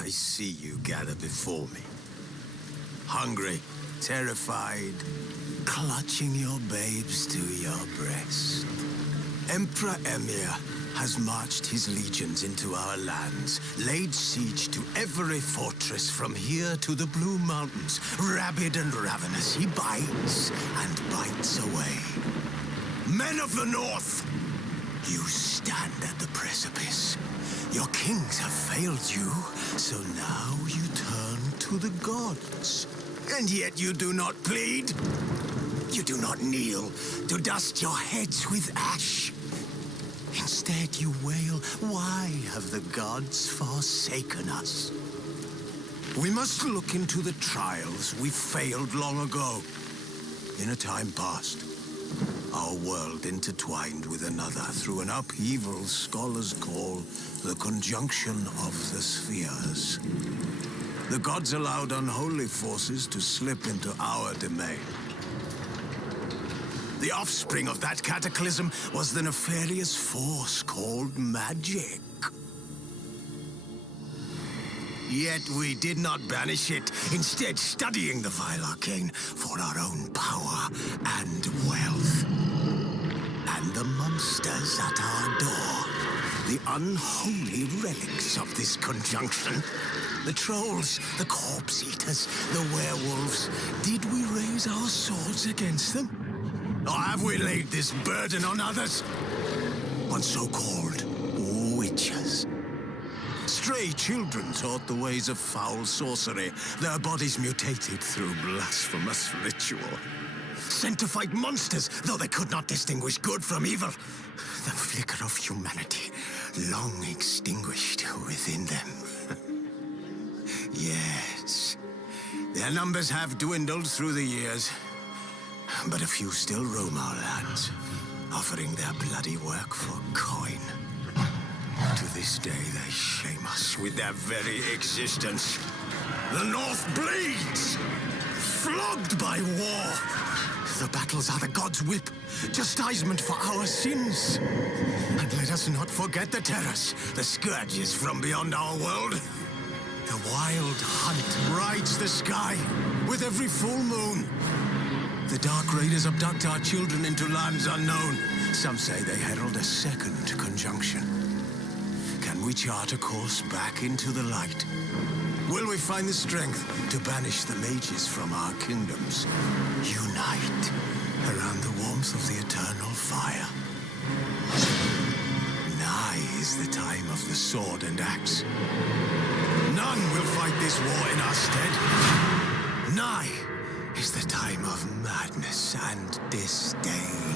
I see you gather before me. Hungry, terrified, clutching your babes to your breast. Emperor Emir has marched his legions into our lands, laid siege to every fortress from here to the Blue Mountains. Rabid and ravenous, he bites and bites away. Men of the North, you stand at the precipice. Your kings have failed you, so now you turn to the gods. And yet you do not plead. You do not kneel to dust your heads with ash. Instead you wail, why have the gods forsaken us? We must look into the trials we failed long ago. In a time past, our world intertwined with another through an upheaval scholars call the conjunction of the spheres. The gods allowed unholy forces to slip into our domain. The offspring of that cataclysm was the nefarious force called magic. Yet we did not banish it, instead studying the vile arcane for our own power and wealth. And the monsters at our door, the unholy relics of this conjunction. The trolls, the corpse eaters, the werewolves. Did we raise our swords against them? Or have we laid this burden on others? On so-called witches. Stray children taught the ways of foul sorcery, their bodies mutated through blasphemous ritual. Sent to fight monsters, though they could not distinguish good from evil. The flicker of humanity, long extinguished within them. Yes, their numbers have dwindled through the years, but a few still roam our lands, offering their bloody work for coin. To this day, they shame us with their very existence. The North bleeds, flogged by war. The battles are the gods' whip, chastisement for our sins. And let us not forget the terrors, the scourges from beyond our world. The wild hunt rides the sky with every full moon. The Dark Raiders abduct our children into lands unknown. Some say they herald a second conjunction. Can we chart a course back into the light? Will we find the strength to banish the mages from our kingdoms? Unite around the warmth of the eternal fire. Nigh is the time of the sword and axe. None will fight this war in our stead. Nigh is the time of madness and disdain.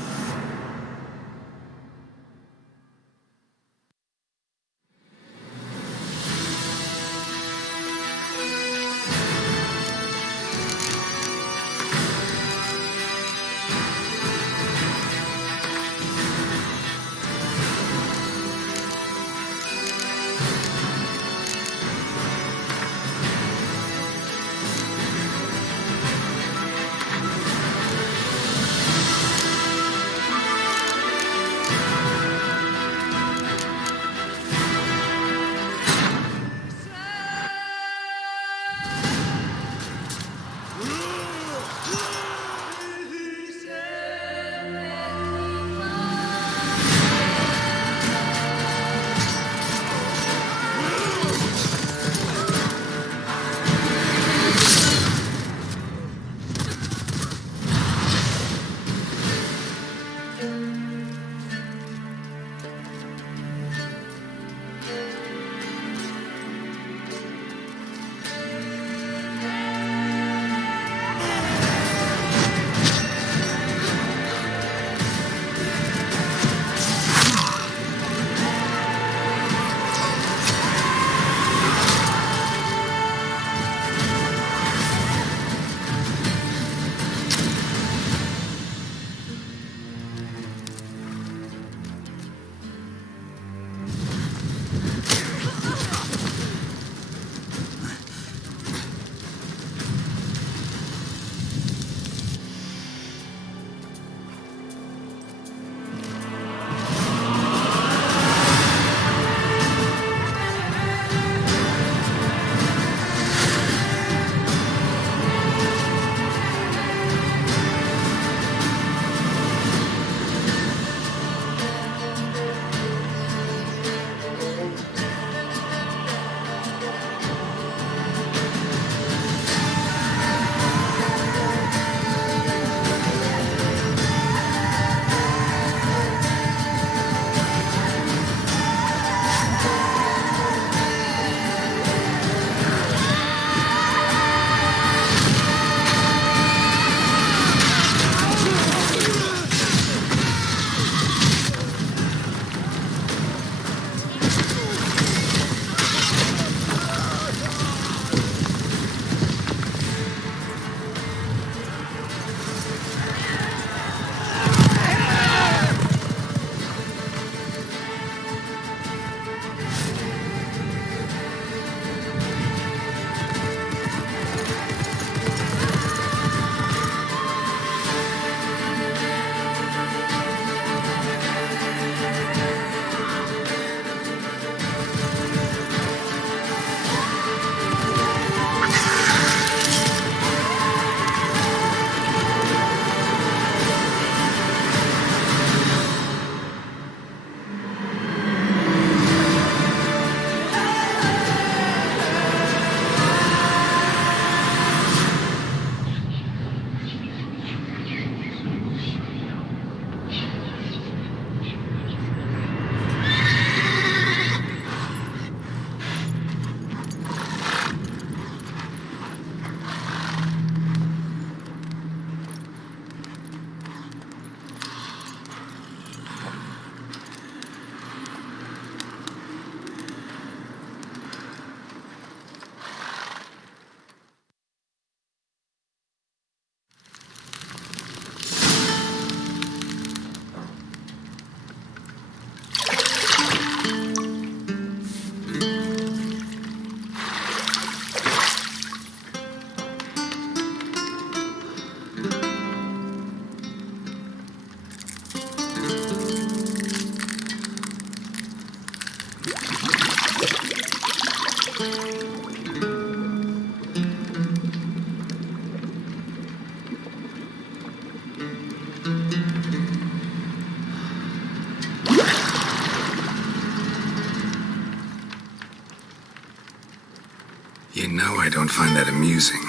You know I don't find that amusing.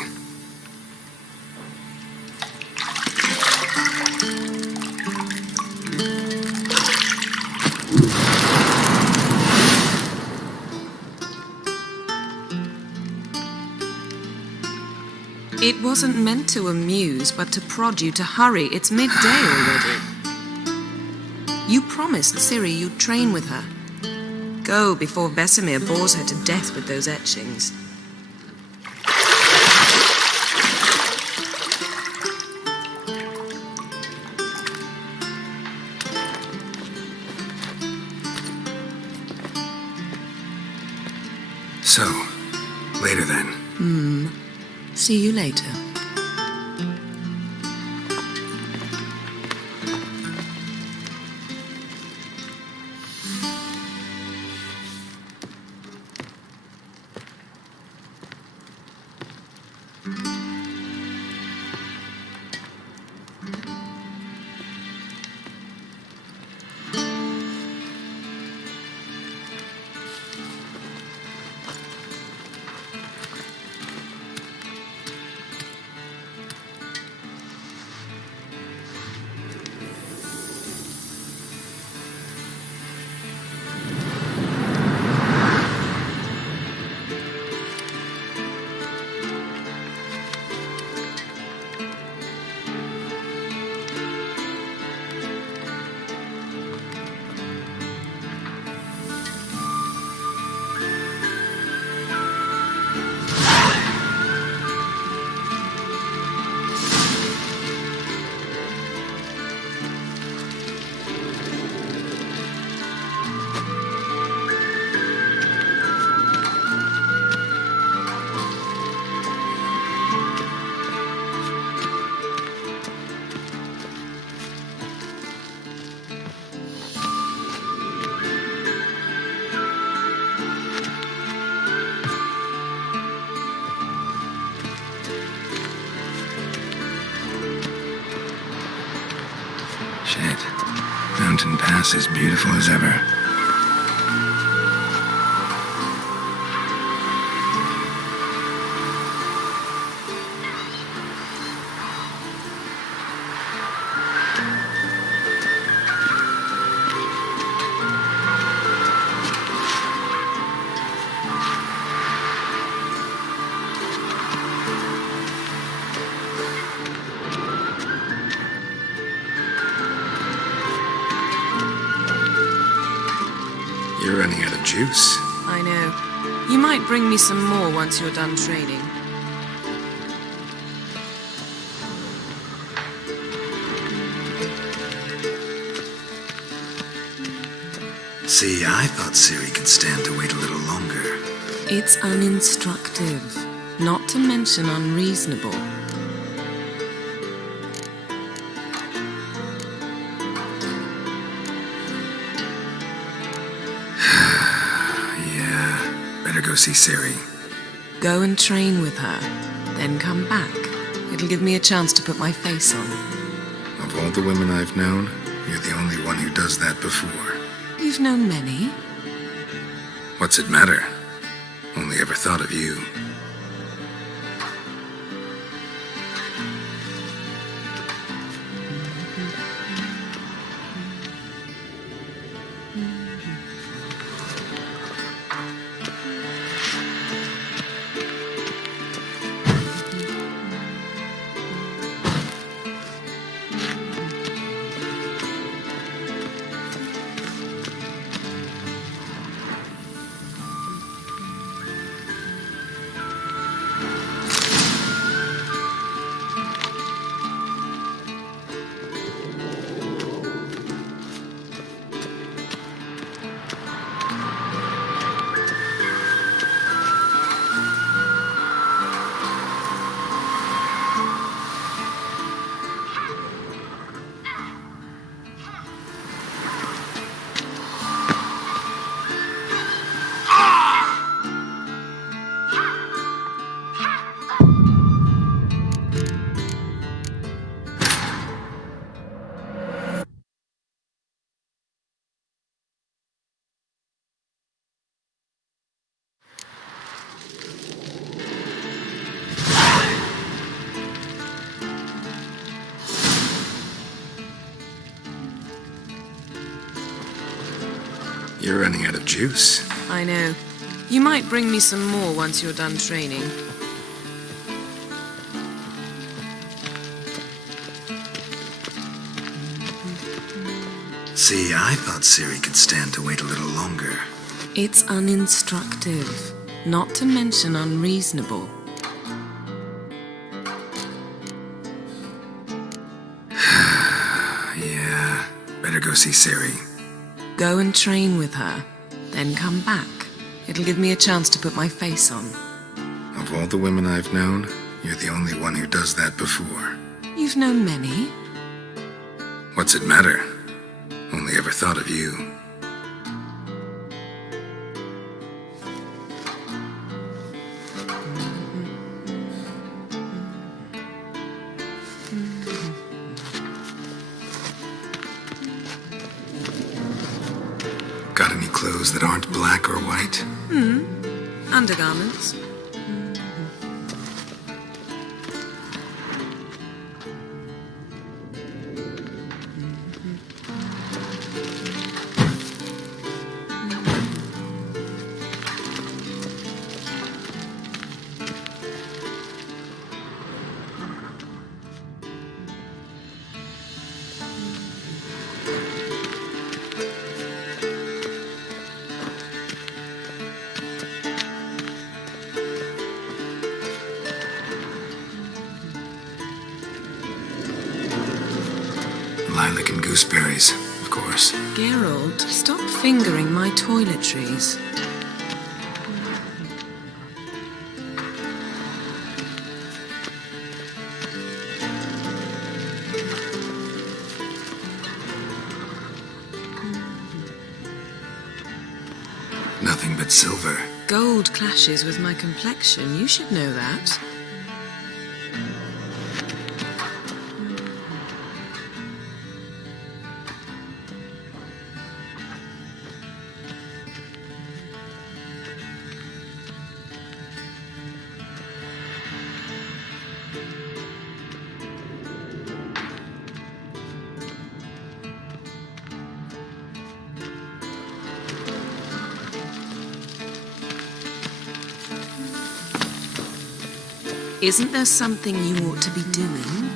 It wasn't meant to amuse, but to prod you to hurry. It's midday already. You promised Ciri you'd train with her. Go before Vesemir bores her to death with those etchings. So, later then. See you later. Shit. Mountain Pass is beautiful as ever. You're running out of juice. I know. You might bring me some more once you're done training. See, I thought Ciri could stand to wait a little longer. It's uninstructive, not to mention unreasonable. Better go see Ciri. Go and train with her, then come back. It'll give me a chance to put my face on. Of all the women I've known, you're the only one who does that before. You've known many. What's it matter? Only ever thought of you. You're running out of juice. I know. You might bring me some more once you're done training. See, I thought Ciri could stand to wait a little longer. It's uninstructive, not to mention unreasonable. Yeah, better go see Ciri. Go and train with her, then come back. It'll give me a chance to put my face on. Of all the women I've known, you're the only one who does that before. You've known many. What's it matter? Only ever thought of you. Got any clothes that aren't black or white? Undergarments. Lilac and gooseberries, of course. Geralt, stop fingering my toiletries. Nothing but silver. Gold clashes with my complexion. You should know that. Isn't there something you ought to be doing?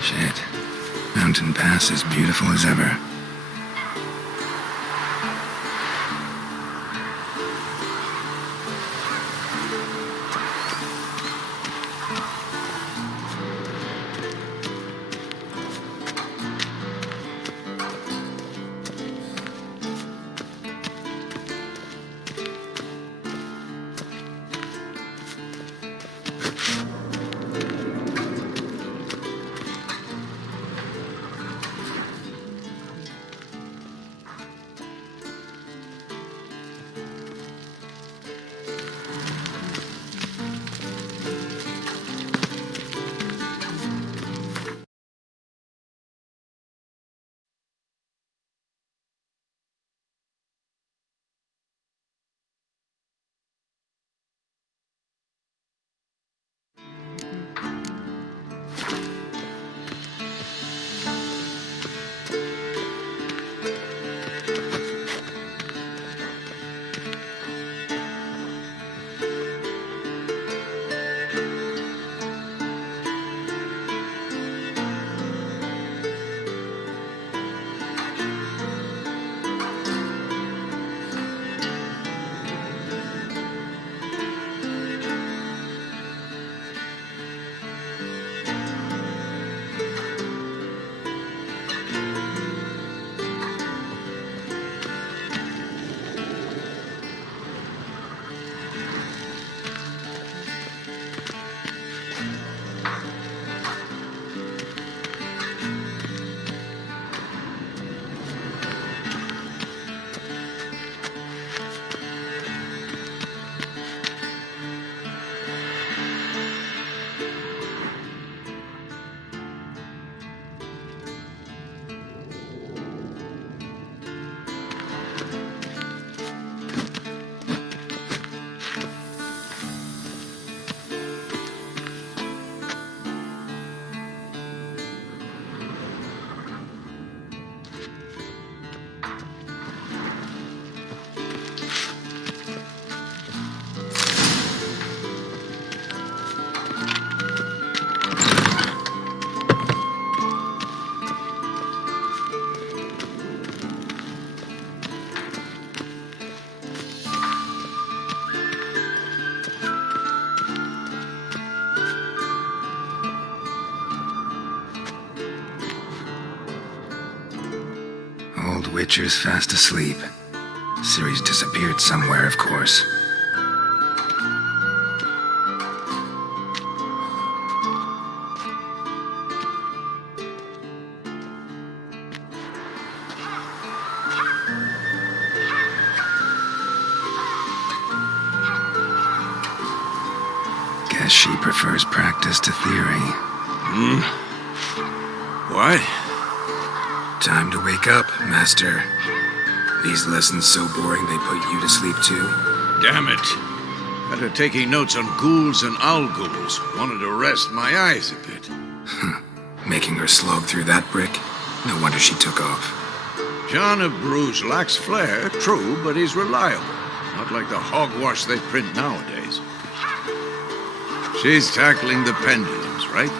Shit. Mountain Pass is beautiful as ever. Witcher's fast asleep. Ciri's disappeared somewhere, of course. Guess she prefers practice to theory. What? Time to wake up, Master. These lessons so boring they put you to sleep too? Damn it. Had her taking notes on ghouls and ghouls. Wanted to rest my eyes a bit. Making her slog through that brick? No wonder she took off. John of Bruges lacks flair, true, but he's reliable. Not like the hogwash they print nowadays. She's tackling the pendulums, right?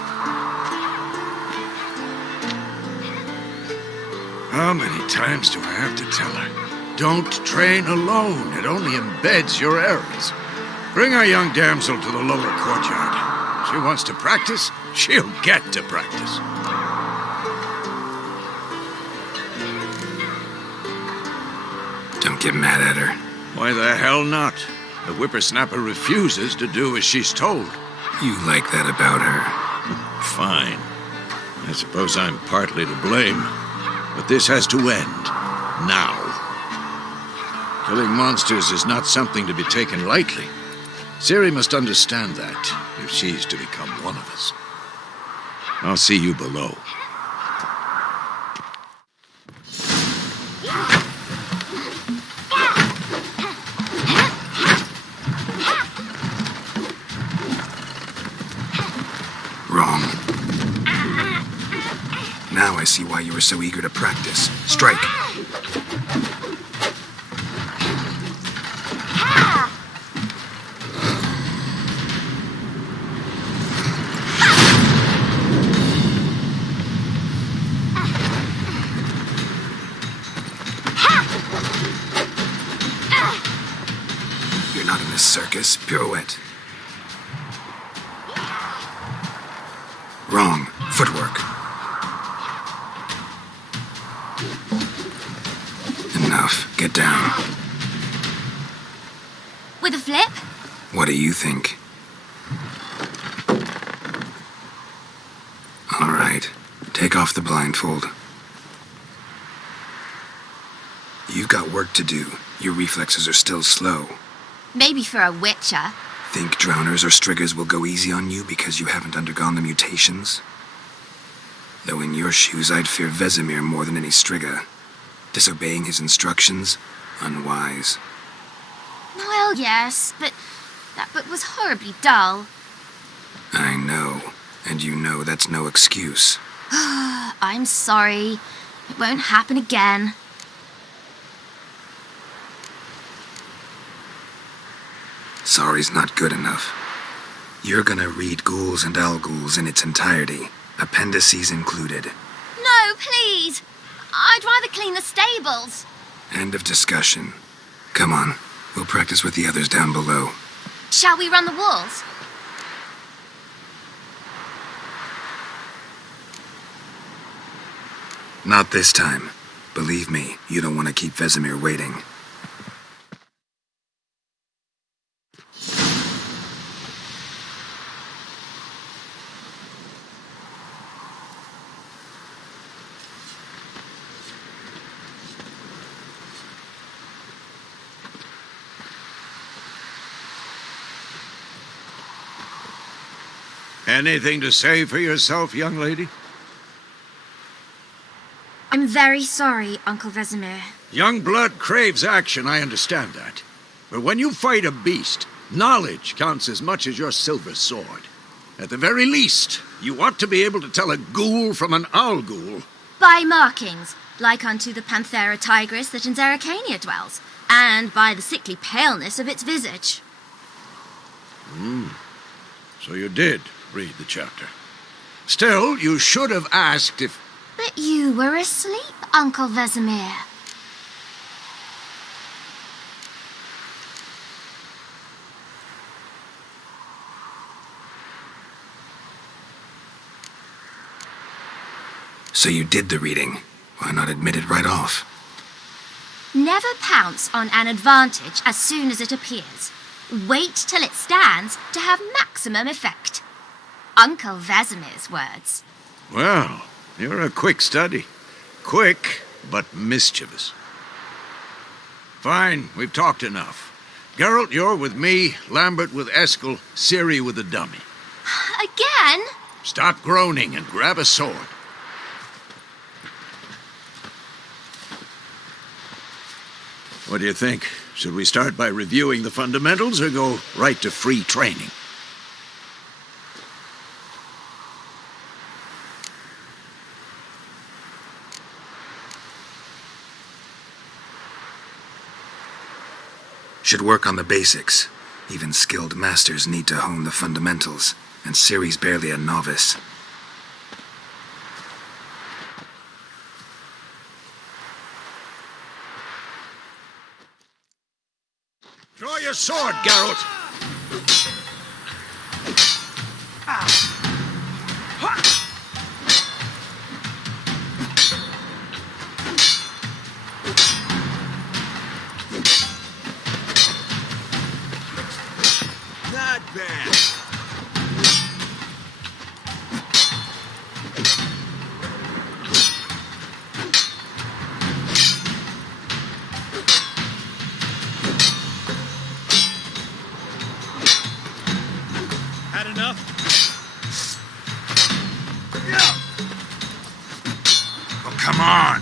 How many times do I have to tell her? Don't train alone. It only embeds your errors. Bring our young damsel to the lower courtyard. She wants to practice, she'll get to practice. Don't get mad at her. Why the hell not? The whippersnapper refuses to do as she's told. You like that about her. Fine. I suppose I'm partly to blame. But this has to end. Now. Killing monsters is not something to be taken lightly. Ciri must understand that, if she's to become one of us. I'll see you below. Wrong. Now I see why you were so eager to practice. Strike. You're not in this circus. Pirouette. Wrong. Footwork. Enough. Get down. With a flip? What do you think? All right. Take off the blindfold. You've got work to do. Your reflexes are still slow. Maybe for a witcher. Think drowners or striggers will go easy on you because you haven't undergone the mutations? Though in your shoes, I'd fear Vesemir more than any strigger. Disobeying his instructions? Unwise. Well, yes, but that book was horribly dull. I know. And you know that's no excuse. I'm sorry. It won't happen again. Sorry's not good enough. You're gonna read Ghouls and Ghouls in its entirety, appendices included. No, please. I'd rather clean the stables. End of discussion. Come on, we'll practice with the others down below. Shall we run the walls? Not this time. Believe me, you don't want to keep Vesemir waiting. Anything to say for yourself, young lady? I'm very sorry, Uncle Vesemir. Young blood craves action, I understand that. But when you fight a beast, knowledge counts as much as your silver sword. At the very least, you ought to be able to tell a ghoul from an ghoul. By markings, like unto the Panthera tigris that in Zerrikania dwells, and by the sickly paleness of its visage. So you did read the chapter. Still, you should have asked if... But you were asleep, Uncle Vesemir. So you did the reading. Why not admit it right off? Never pounce on an advantage as soon as it appears. Wait till it stands to have maximum effect. Uncle Vesemir's words. Well, you're a quick study. Quick, but mischievous. Fine, we've talked enough. Geralt, you're with me, Lambert with Eskel, Ciri with the dummy. Again? Stop groaning and grab a sword. What do you think? Should we start by reviewing the fundamentals or go right to free training? Should work on the basics. Even skilled masters need to hone the fundamentals, and Ciri's barely a novice. Draw your sword, Geralt! Not bad. Had enough? Oh, come on!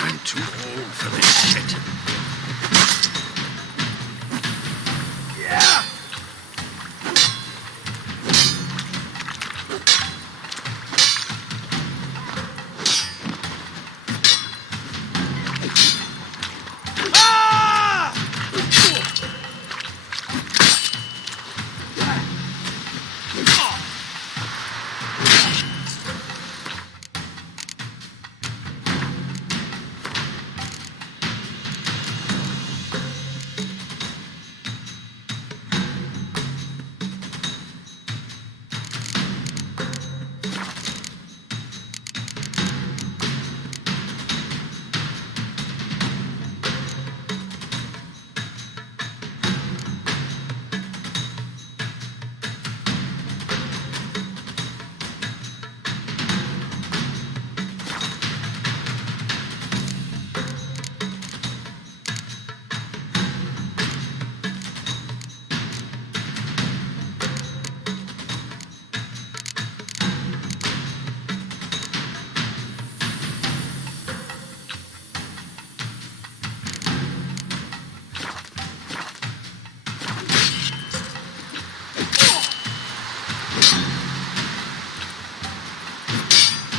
I'm too old for this shit.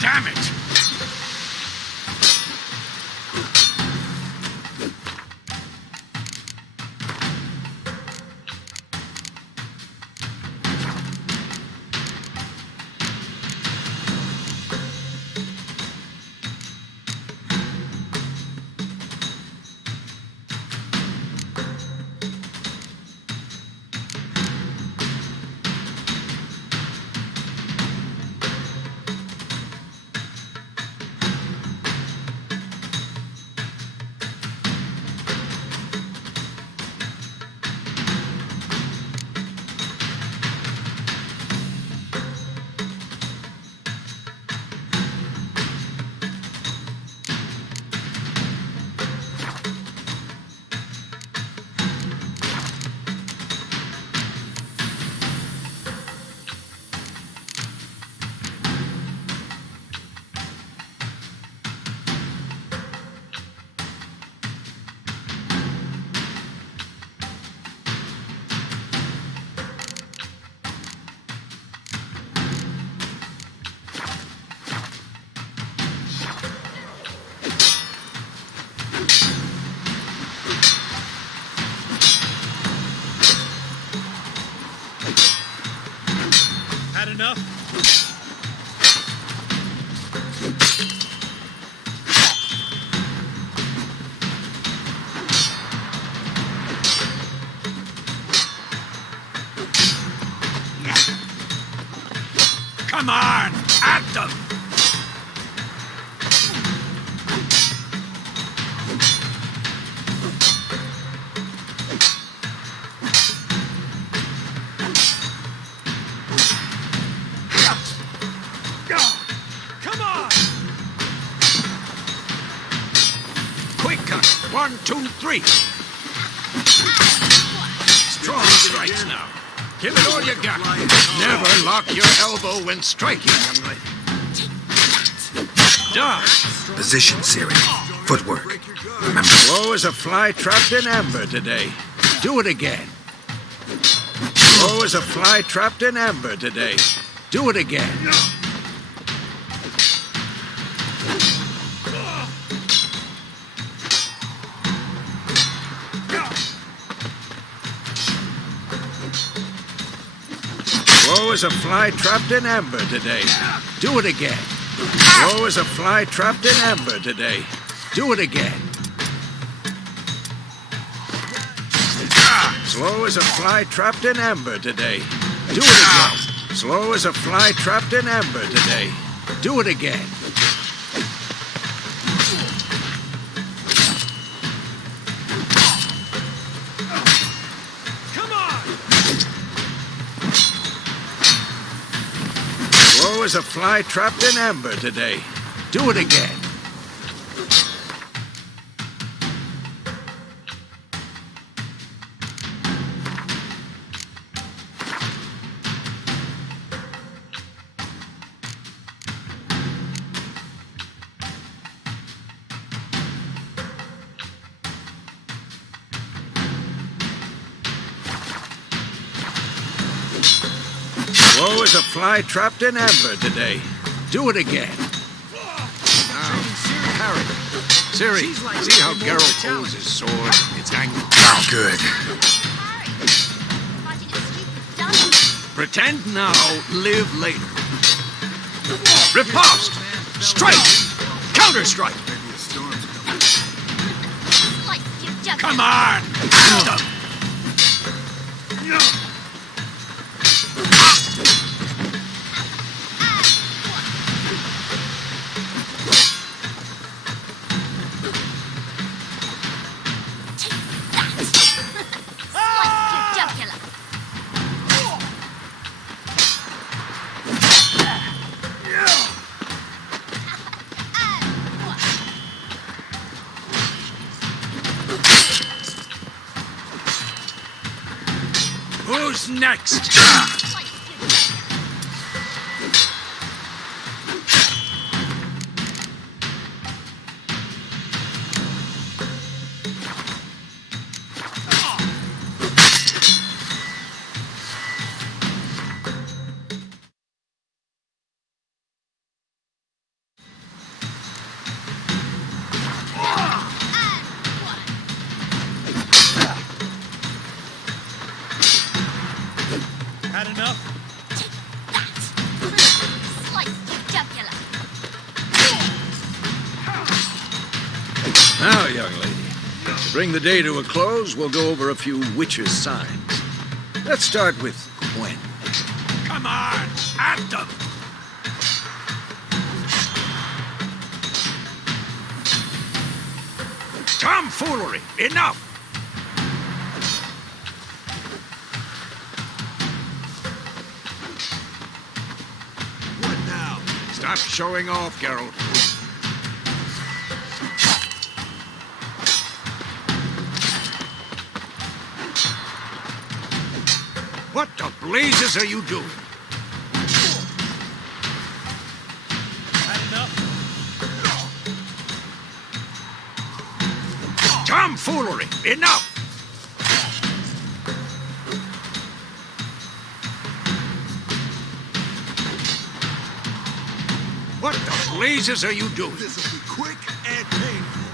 Damn it! Come on! At them! Come on! Quick cut! 1, 2, 3! Strong strikes now. Give it all you got. Never lock your elbow when striking, young lady. Done. Position, Siri. Footwork. Remember. Slow as a fly trapped in amber today. Do it again. Slow as a fly trapped in amber today. Do it again. Slow as a fly trapped in amber today. Do it again. Slow as a fly trapped in amber today. Do it again. Slow as a fly trapped in amber today. Do it again. Slow as a fly trapped in amber today. Do it again. Come on! Slow as a fly trapped in amber today. Do it again. Slow as a fly trapped in amber today. Do it again. Now, Harry. Siri, see how Geralt holds his sword? It's angled. Oh, good. Harry, fighting a stupid dummy. Pretend now, live later. Riposte! Strike! Counter-strike! Slice your jugular. Come on! At them! Slice your jugular. Who's next? Slice your jugular. Had enough? Slice your jugular. Now, young lady, to bring the day to a close, we'll go over a few witches' signs. Let's start with Gwen. Come on! At them! Tomfoolery! Enough! What now? Stop showing off, Geralt. What the blazes are you doing? Had enough? Tomfoolery! Enough! What the blazes are you doing? This'll be quick and painful.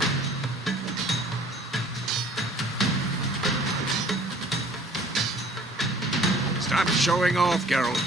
Stop showing off, Geralt.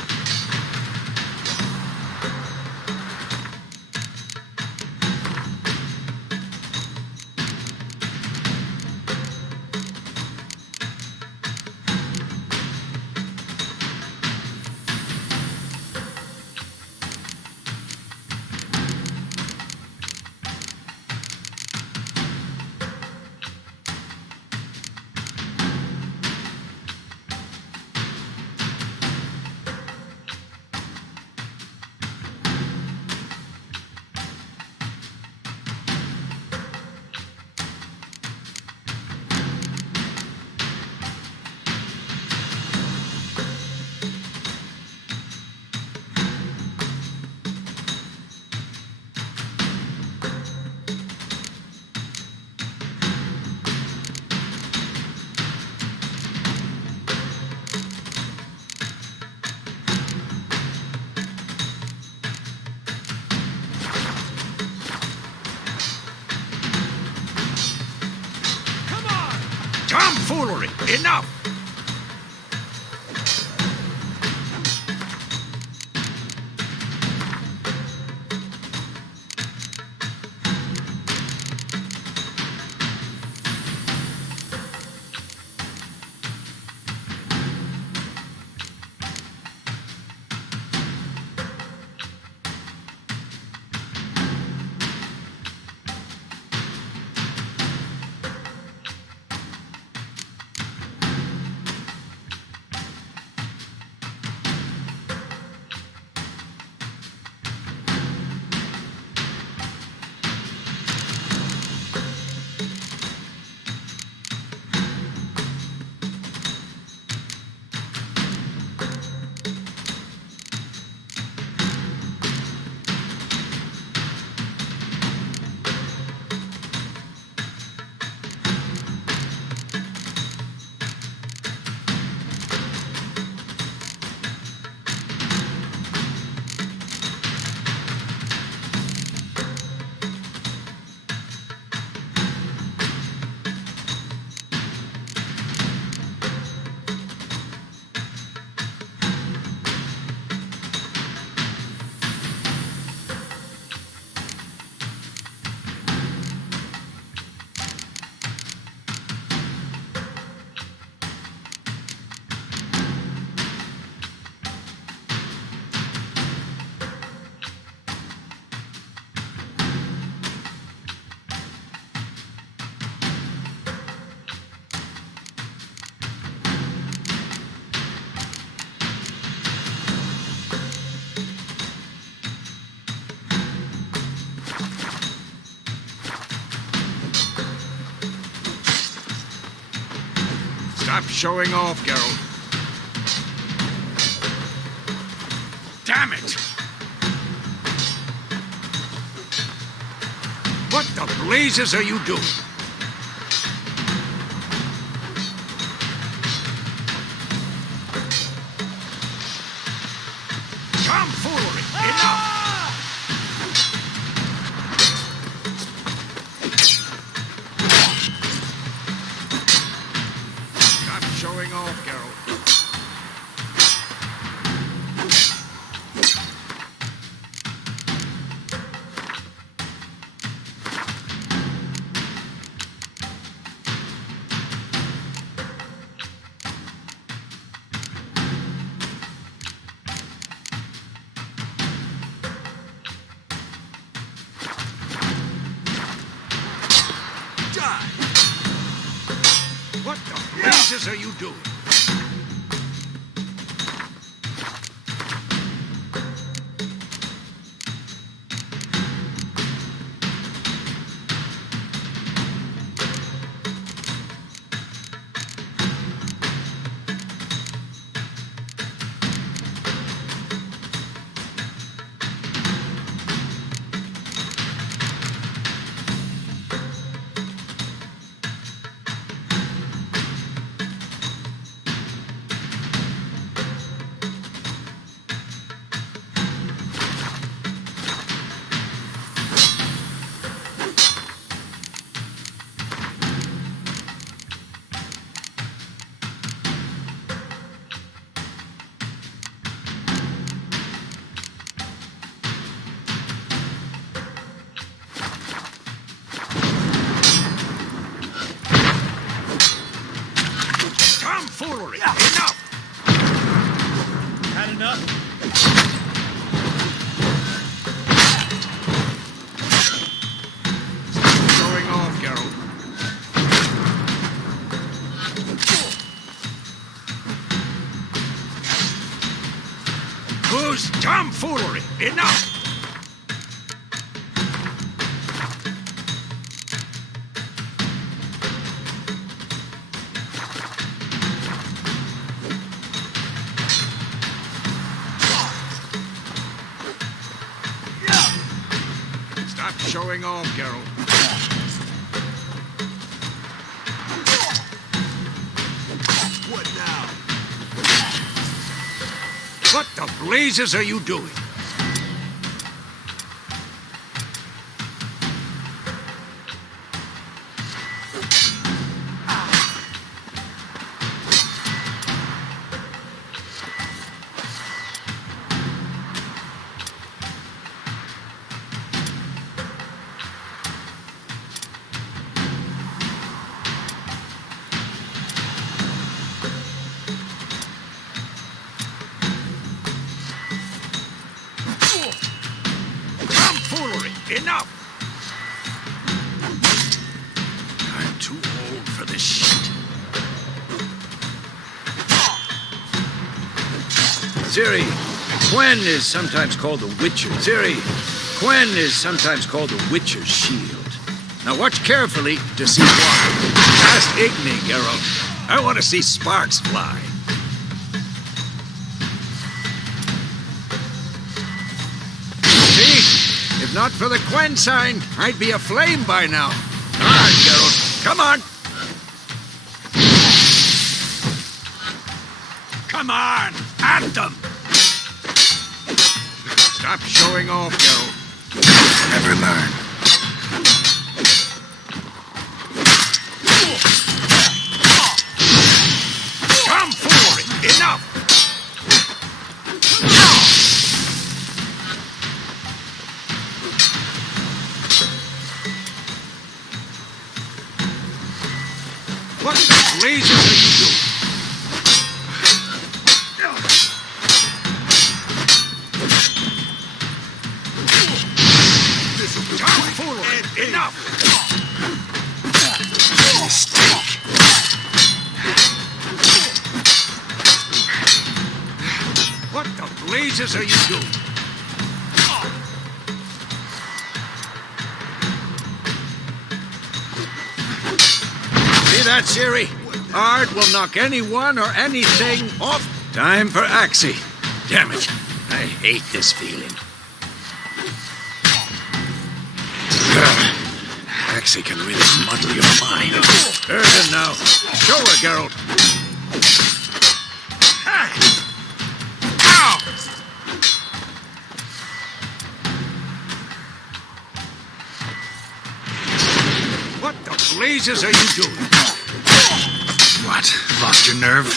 Tomfoolery! Enough! Stop showing off, Geralt. Damn it! What the blazes are you doing? Tomfoolery! Enough! Stop showing off, Geralt. What the blazes are you doing? Tomfoolery! Enough! Had enough? Showing off, Geralt. Who's tomfoolery? Enough! Stop showing off, Geralt. What now? What the blazes are you doing? Enough! I'm too old for this shit. Ciri, Quen is sometimes called the Witcher. Ciri, Quen is sometimes called the Witcher's shield. Now watch carefully to see what. Past Igni, Geralt. I want to see sparks fly. See? If not for the Quen sign, I'd be aflame by now. All right, Geralt. Come on! Come on! At them! Stop showing off, Geralt. Never learn. Come for it! Enough! What the blazes are you doing? Enough! Mistake. What the blazes are you doing? See that, Ciri? Art will knock anyone or anything off. Time for Axie. Damn it. I hate this feeling. Axie can really muddle your mind. Urban now. Show her, Geralt. Ow! What the blazes are you doing? What? Lost your nerve?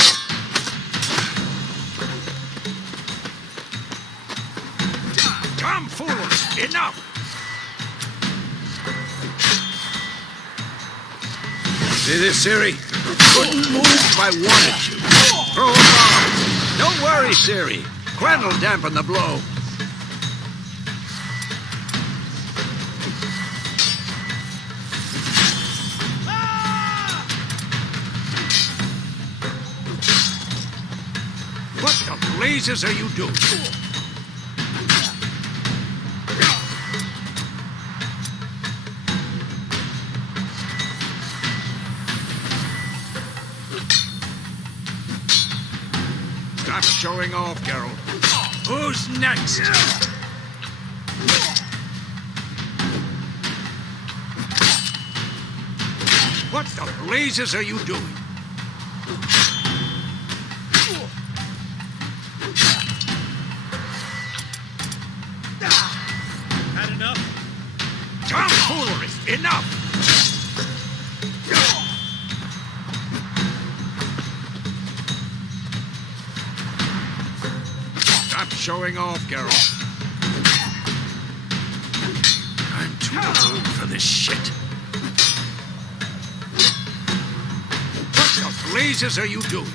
Tomfoolery! Enough! See this, Ciri? Couldn't move if I wanted to. Throw a bomb. Don't worry, Ciri. Quen will dampen the blow. What the blazes are you doing? Stop showing off, Geralt. Who's next? What the blazes are you doing? Had enough? Tomfoolery! Enough! Stop showing off, Geralt. I'm too old for this shit. What the blazes are you doing?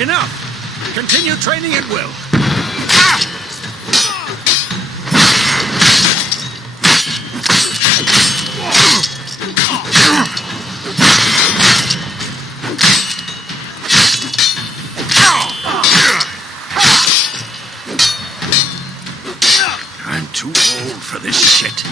Enough! Continue training at will. I'm too old for this shit.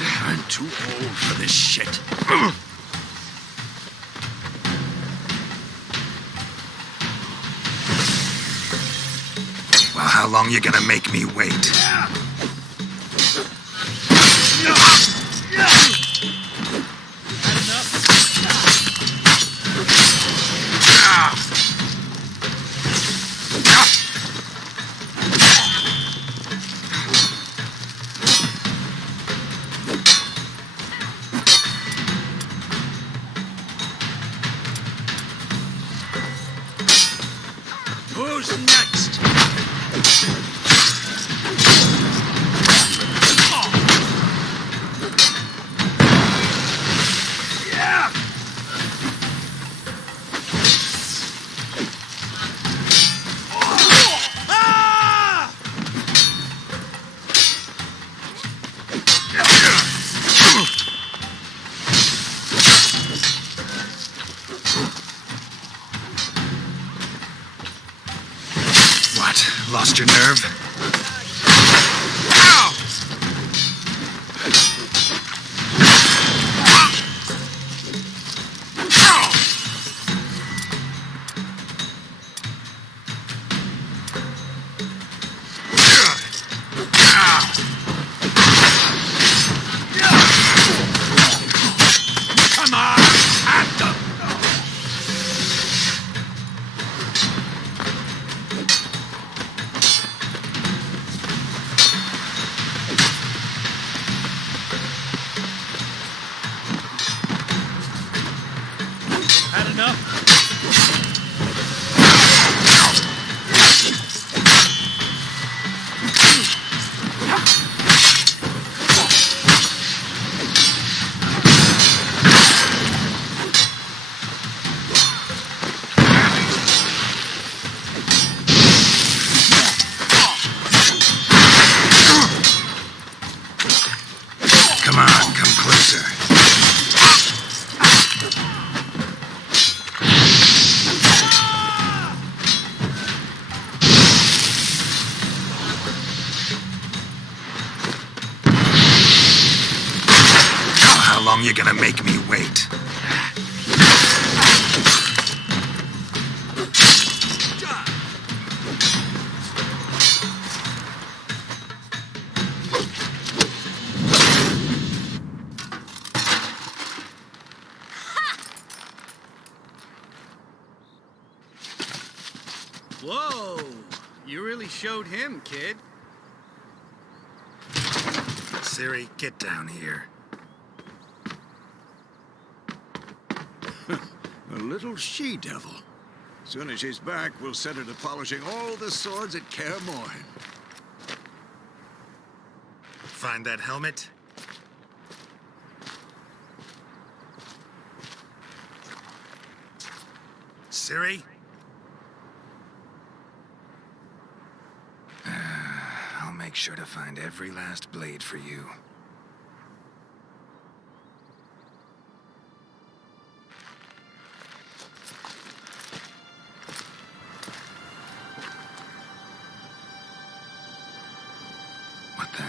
I'm too old for this shit. Well, how long you gonna make me wait? Who's next? What? Lost your nerve? Come on! At them! Had enough? Come on, come closer. How long you gonna make me wait? Whoa! You really showed him, kid. Siri, get down here. A little she-devil. Soon as she's back, we'll set her to polishing all the swords at Kaer Morhen. Find that helmet? Siri? I'll make sure to find every last blade for you. What the?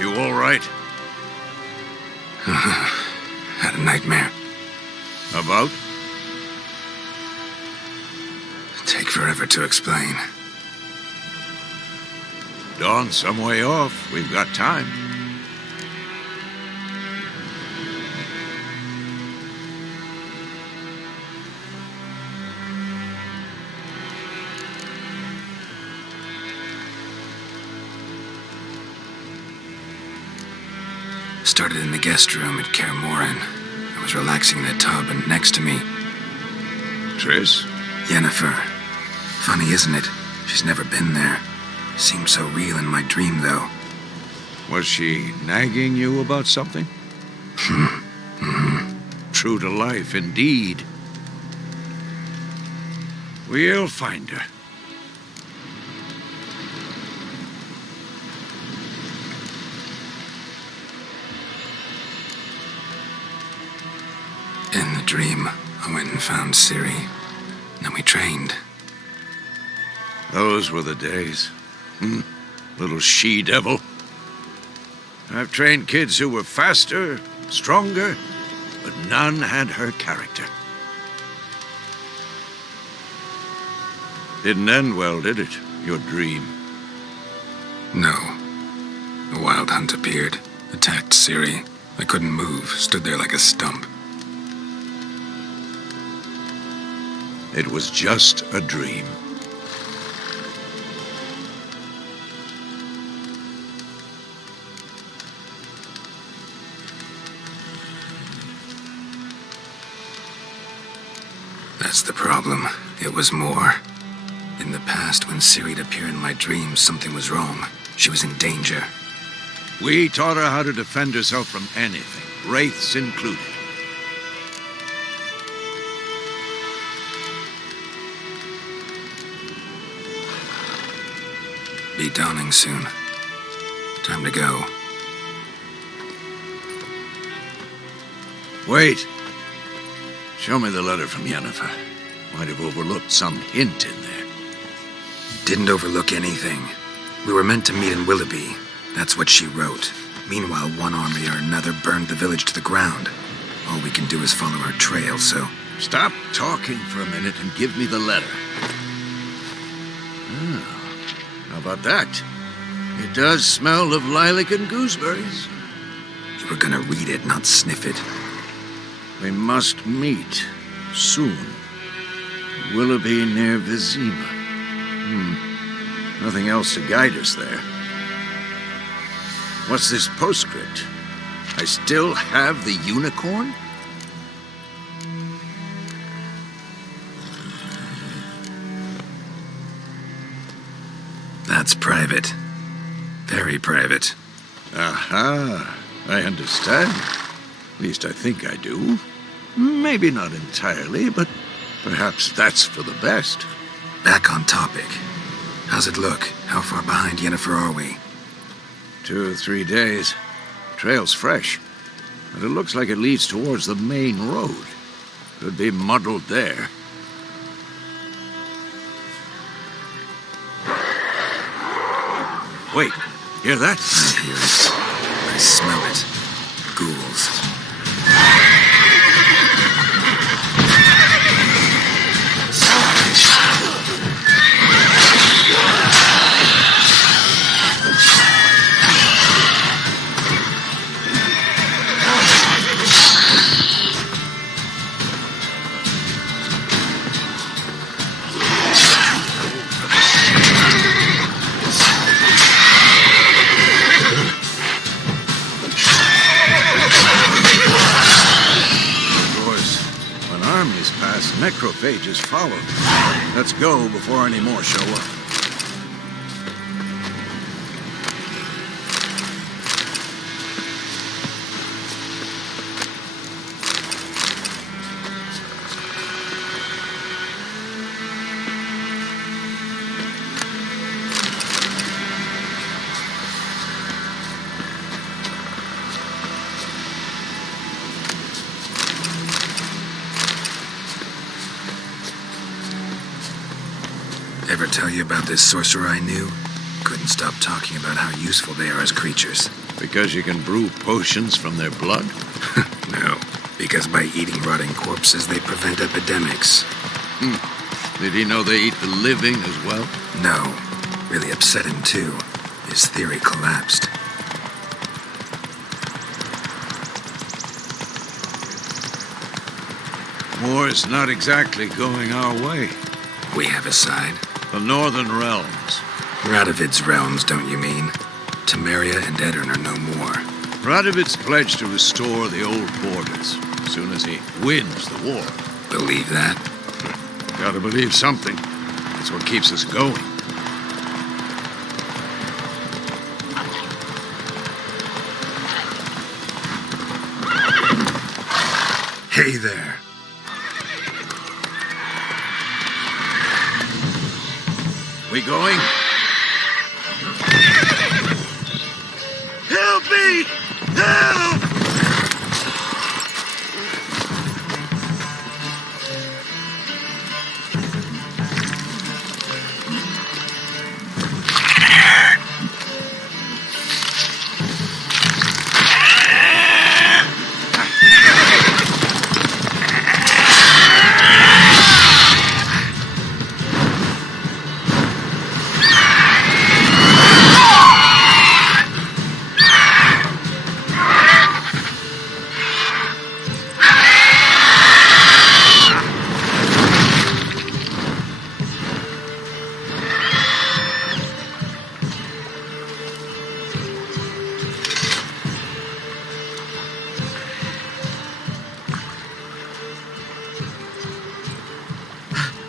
You all right? Had a nightmare. About? Take take forever to explain. Dawn's some way off. We've got time. Started in the guest room at Kaer Morhen. I was relaxing in the tub, and next to me, Triss? Yennefer. Funny, isn't it? She's never been there. Seemed so real in my dream, though. Was she nagging you about something? True to life, indeed. We'll find her. In the dream, I went and found Ciri. Then we trained. Those were the days. Little she-devil. I've trained kids who were faster, stronger, but none had her character. Didn't end well, did it? Your dream? No. The Wild Hunt appeared, attacked Ciri. I couldn't move, stood there like a stump. It was just a dream. That's the problem. It was more. In the past, when Ciri'd appear in my dreams, something was wrong. She was in danger. We taught her how to defend herself from anything, wraiths included. Be dawning soon. Time to go. Wait. Show me the letter from Yennefer. Might have overlooked some hint in there. Didn't overlook anything. We were meant to meet in Willoughby. That's what she wrote. Meanwhile, one army or another burned the village to the ground. All we can do is follow her trail, so... Stop talking for a minute and give me the letter. How about that? It does smell of lilac and gooseberries. You were gonna read it, not sniff it. We must meet soon. Willoughby near Vizima. Nothing else to guide us there. What's this postscript? I still have the unicorn? That's private. Very private. Aha, I understand. At least I think I do. Maybe not entirely, but perhaps that's for the best. Back on topic. How's it look? How far behind Yennefer are we? 2 or 3 days. Trail's fresh, but it looks like it leads towards the main road. Could be muddled there. Wait, hear that? I hear it. I smell it. Ghouls. Necrophages follow. Let's go before any more show up. Ever tell you about this sorcerer I knew? Couldn't stop talking about how useful they are as creatures. Because you can brew potions from their blood? No, because by eating rotting corpses, they prevent epidemics. Did he know they eat the living as well? No. Really upset him, too. His theory collapsed. War's not exactly going our way. We have a side. The Northern Realms. Radovid's realms, don't you mean? Temeria and Edirn are no more. Radovid's pledged to restore the old borders as soon as he wins the war. Believe that? Gotta believe something. That's what keeps us going. Hey there. We going? Help me! Help!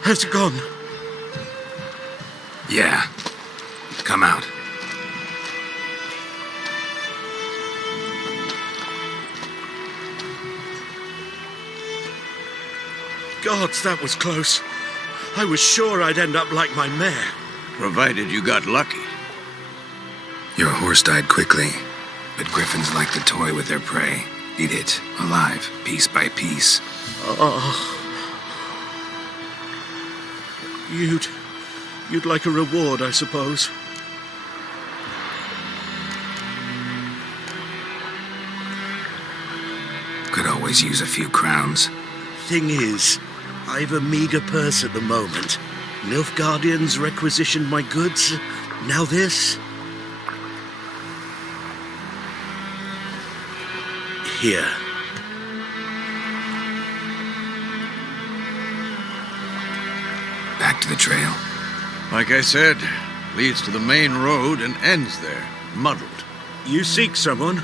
Has it gone? Yeah. Come out. Gods, that was close. I was sure I'd end up like my mare. Provided you got lucky. Your horse died quickly, but griffins like to toy with their prey. Eat it, alive, piece by piece. Oh. You'd like a reward, I suppose. Could always use a few crowns. Thing is, I've a meager purse at the moment. Nilfgaardians requisitioned my goods. Now this. Here. Back to the trail. Like I said, leads to the main road and ends there, muddled. You seek someone?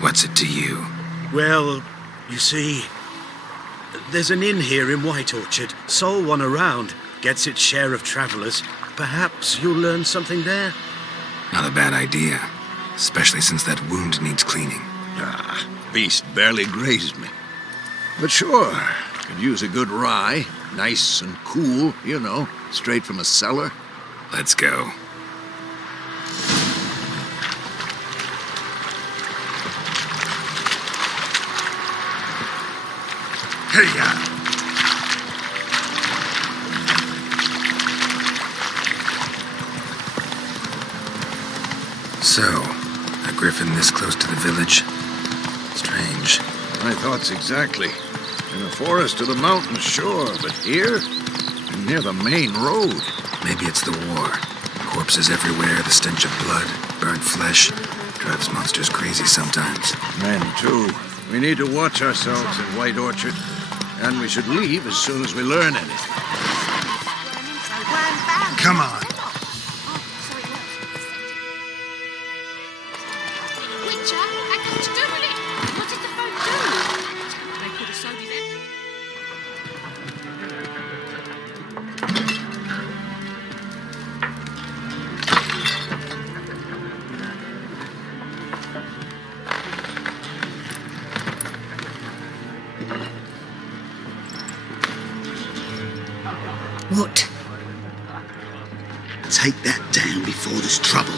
What's it to you? Well, you see, there's an inn here in White Orchard. Sole one around. Gets its share of travelers. Perhaps you'll learn something there? Not a bad idea. Especially since that wound needs cleaning. Ah, beast barely grazed me. But sure, could use a good rye. Nice and cool, you know, straight from a cellar. Let's go. Hey-ya! So, a griffin this close to the village? Strange. My thoughts exactly. In the forest or the mountains, sure, but here? Near the main road. Maybe it's the war. Corpses everywhere, the stench of blood, burnt flesh. Drives monsters crazy sometimes. Men, too. We need to watch ourselves in White Orchard. And we should leave as soon as we learn anything. Come on. Witcher, I got to do with it. What did the folk do? They could have sold his head. What? Take that down before there's trouble.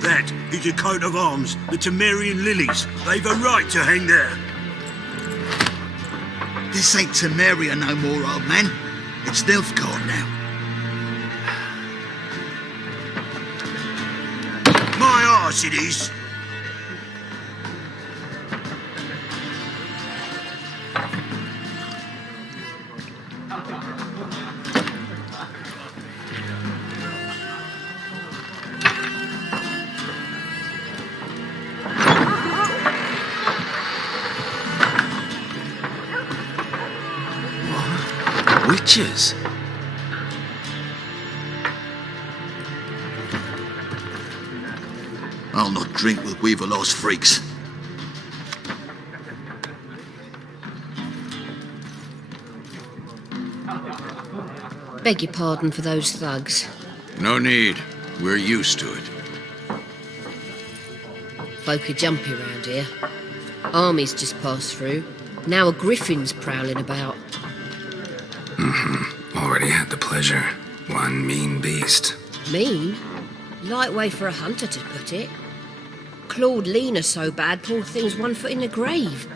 That is a coat of arms, the Temerian lilies. They've a right to hang there. This ain't Temeria no more, old man. It's Nilfgaard now. My arse it is. Witches? I'll not drink with Weaverlaw's freaks. Beg your pardon for those thugs. No need. We're used to it. Folk are jumpy around here. Armies just passed through. Now a griffin's prowling about. Already had the pleasure. One mean beast. Mean? Light way for a hunter to put it. Clawed Lena so bad, poor thing's 1 foot in the grave.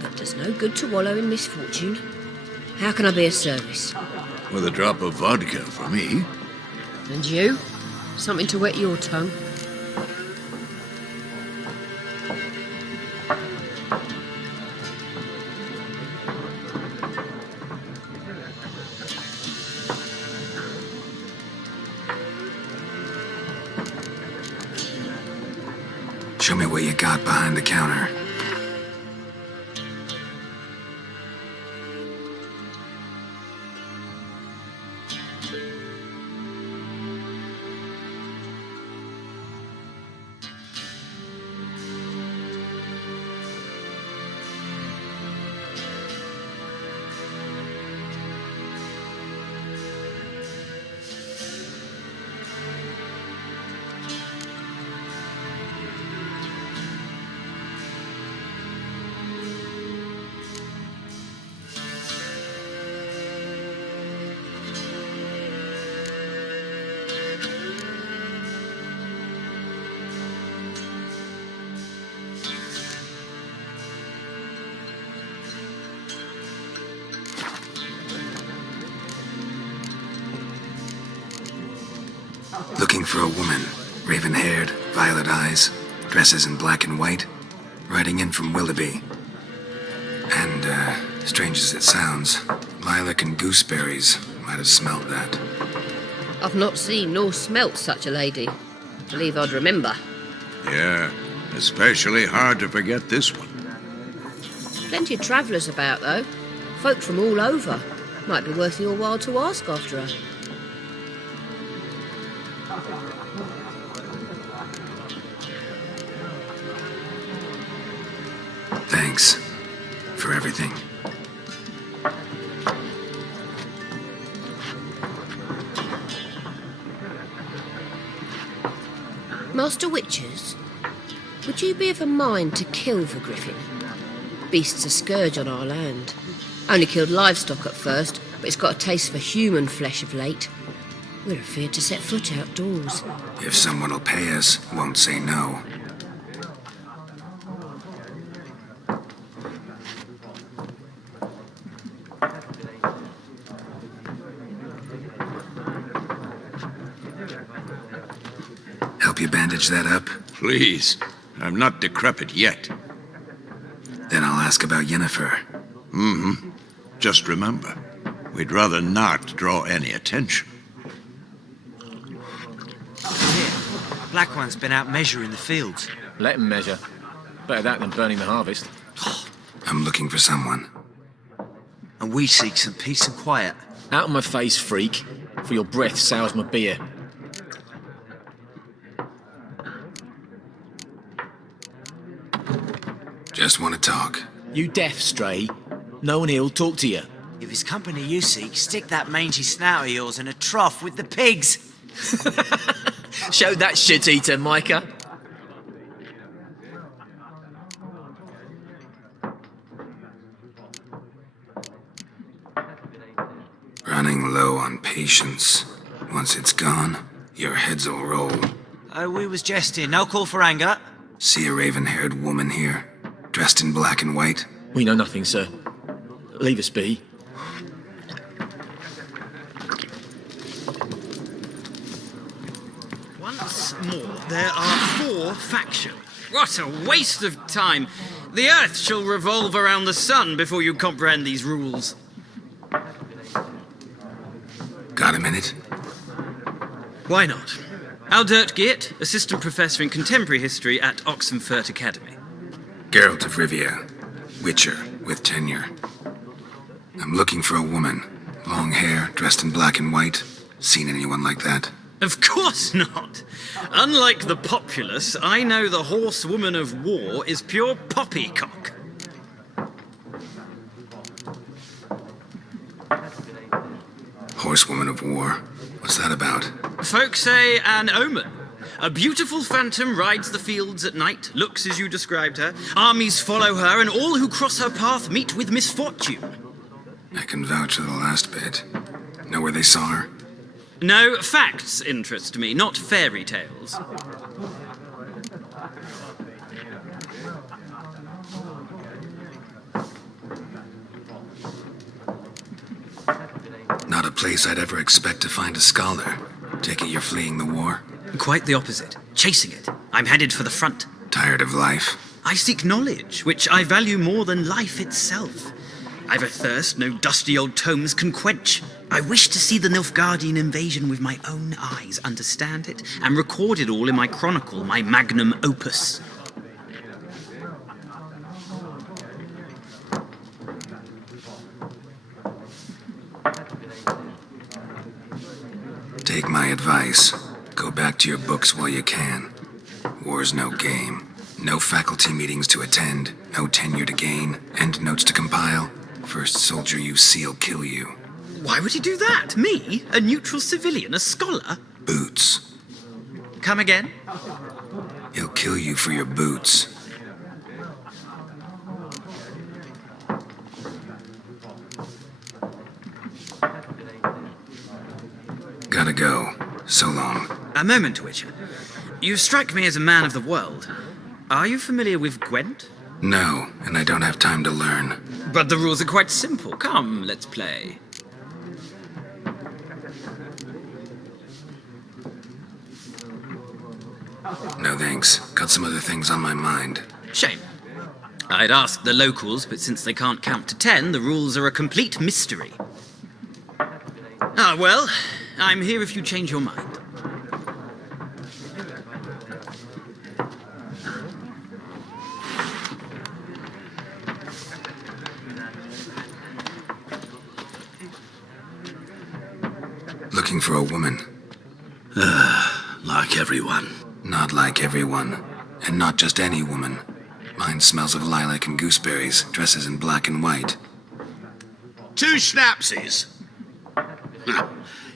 But does no good to wallow in misfortune. How can I be of service? With a drop of vodka for me. And you? Something to wet your tongue? Show me what you got behind the counter. Looking for a woman, raven-haired, violet eyes, dresses in black and white, riding in from Willoughby. And, strange as it sounds, lilac and gooseberries might have smelled that. I've not seen nor smelt such a lady. Believe I'd remember. Yeah, especially hard to forget this one. Plenty of travellers about, though. Folk from all over. Might be worth your while to ask after her. Thanks for everything. Master Witchers, would you be of a mind to kill the griffin? Beast's a scourge on our land. Only killed livestock at first, but it's got a taste for human flesh of late. We're afeard to set foot outdoors. If someone will pay us, won't say no. Help you bandage that up? Please. I'm not decrepit yet. Then I'll ask about Yennefer. Mm-hmm. Just remember, we'd rather not draw any attention. Here, Black One's been out measuring the fields. Let him measure. Better that than burning the harvest. I'm looking for someone. And we seek some peace and quiet. Out of my face, freak. For your breath sours my beer. Just want to talk. You deaf, Stray? No one here'll talk to you. If it's company you seek, stick that mangy snout of yours in a trough with the pigs. Show that shit-eater, Micah. Running low on patience. Once it's gone, your heads'll roll. Oh, we was jesting. No call for anger. See a raven-haired woman here, dressed in black and white? We know nothing, sir. Leave us be. Once more, there are 4 factions. What a waste of time. The Earth shall revolve around the sun before you comprehend these rules. Got a minute? Why not? Aldert Geert, Assistant Professor in Contemporary History at Oxenfurt Academy. Geralt of Rivia, Witcher with tenure. I'm looking for a woman, Long hair, dressed in black and white. Seen anyone like that? Of course not. Unlike the populace, I know the horsewoman of war is pure poppycock. Horsewoman of war. What's that about? Folk say an omen. A beautiful phantom rides the fields at night, looks as you described her. Armies follow her, and all who cross her path meet with misfortune. I can vouch for the last bit. Know where they saw her? No, facts interest me, not fairy tales. Not a place I'd ever expect to find a scholar. Take it you're fleeing the war? Quite the opposite. Chasing it. I'm headed for the front. Tired of life? I seek knowledge, which I value more than life itself. I've a thirst no dusty old tomes can quench. I wish to see the Nilfgaardian invasion with my own eyes, understand it, and record it all in my chronicle, my magnum opus. Take my advice. Go back to your books while you can. War's no game. No faculty meetings to attend, no tenure to gain, end notes to compile. First soldier you see'll kill you. Why would he do that? Me? A neutral civilian? A scholar? Boots. Come again? He'll kill you for your boots. Gotta go. So long. A moment, Witcher. You strike me as a man of the world. Are you familiar with Gwent? No, and I don't have time to learn. But the rules are quite simple. Come, let's play. No thanks. Got some other things on my mind. Shame. I'd ask the locals, but since they can't count to 10, the rules are a complete mystery. Ah, well, I'm here if you change your mind. Looking for a woman. Like everyone. Not like everyone. And not just any woman. Mine smells of lilac and gooseberries, dresses in black and white. 2 schnapsies.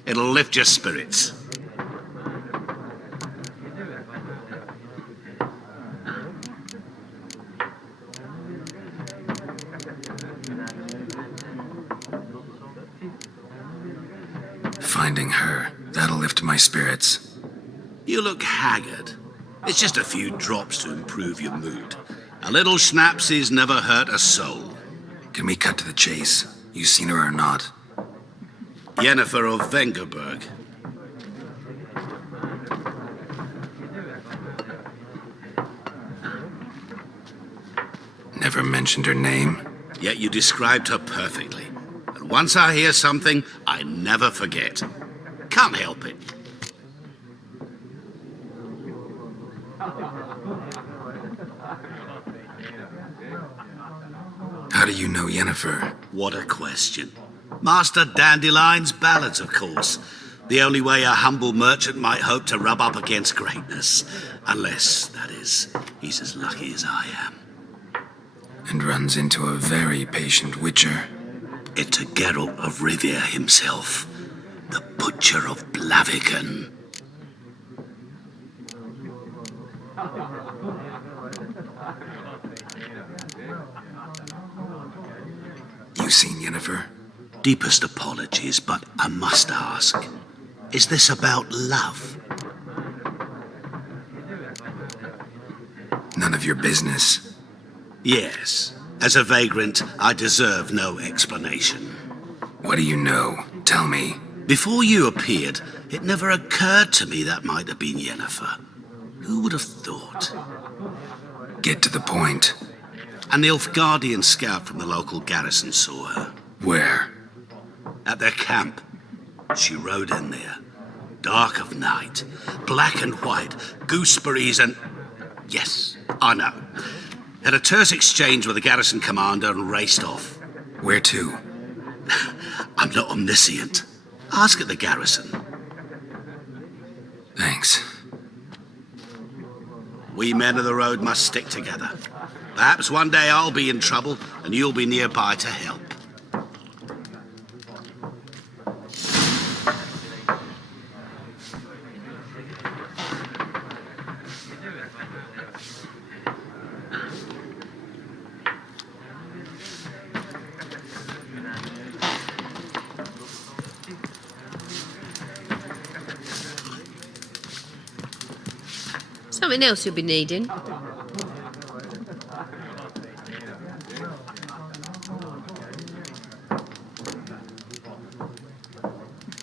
It'll lift your spirits. Finding her, that'll lift my spirits. You look haggard. It's just a few drops to improve your mood. A little schnapsies never hurt a soul. Can we cut to the chase? You seen her or not? Yennefer of Vengerberg. Never mentioned her name. Yet you described her perfectly. And once I hear something, I never forget. Can't help it. How do you know Yennefer? What a question. Master Dandelion's ballads, of course. The only way a humble merchant might hope to rub up against greatness. Unless, that is, he's as lucky as I am. And runs into a very patient witcher. It's a Geralt of Rivia himself. The Butcher of Blaviken. You seen Yennefer? Deepest apologies, but I must ask. Is this about love? None of your business. Yes. As a vagrant, I deserve no explanation. What do you know? Tell me. Before you appeared, it never occurred to me that might have been Yennefer. Who would have thought? Get to the point. A Nilfgaardian scout from the local garrison saw her. Where? At their camp. She rode in there. Dark of night. Black and white. Gooseberries and... Yes, I know. Had a terse exchange with the garrison commander and raced off. Where to? I'm not omniscient. Ask at the garrison. Thanks. We men of the road must stick together. Perhaps one day I'll be in trouble and you'll be nearby to help. Something else you'll be needing.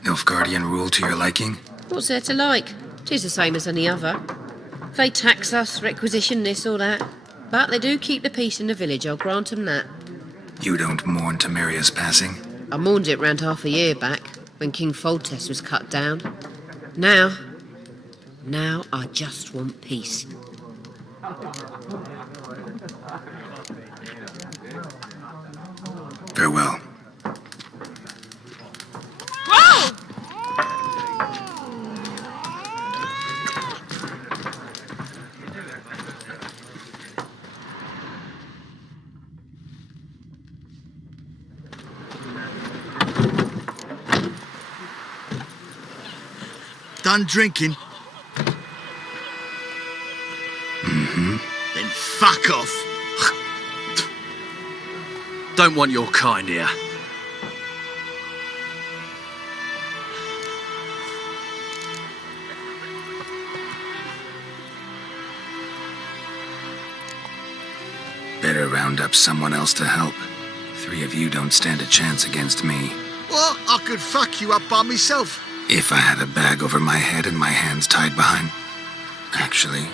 Nilfgaardian rule to your liking? What's there to like? 'Tis the same as any other. They tax us, requisition this or that. But they do keep the peace in the village, I'll grant 'em that. You don't mourn Temeria's passing? I mourned it round half a year back, when King Foltest was cut down. Now I just want peace. Farewell. Done drinking? Then fuck off. Don't want your kind here. Better round up someone else to help. 3 of you don't stand a chance against me. Well, I could fuck you up by myself. If I had a bag over my head and my hands tied behind... Actually,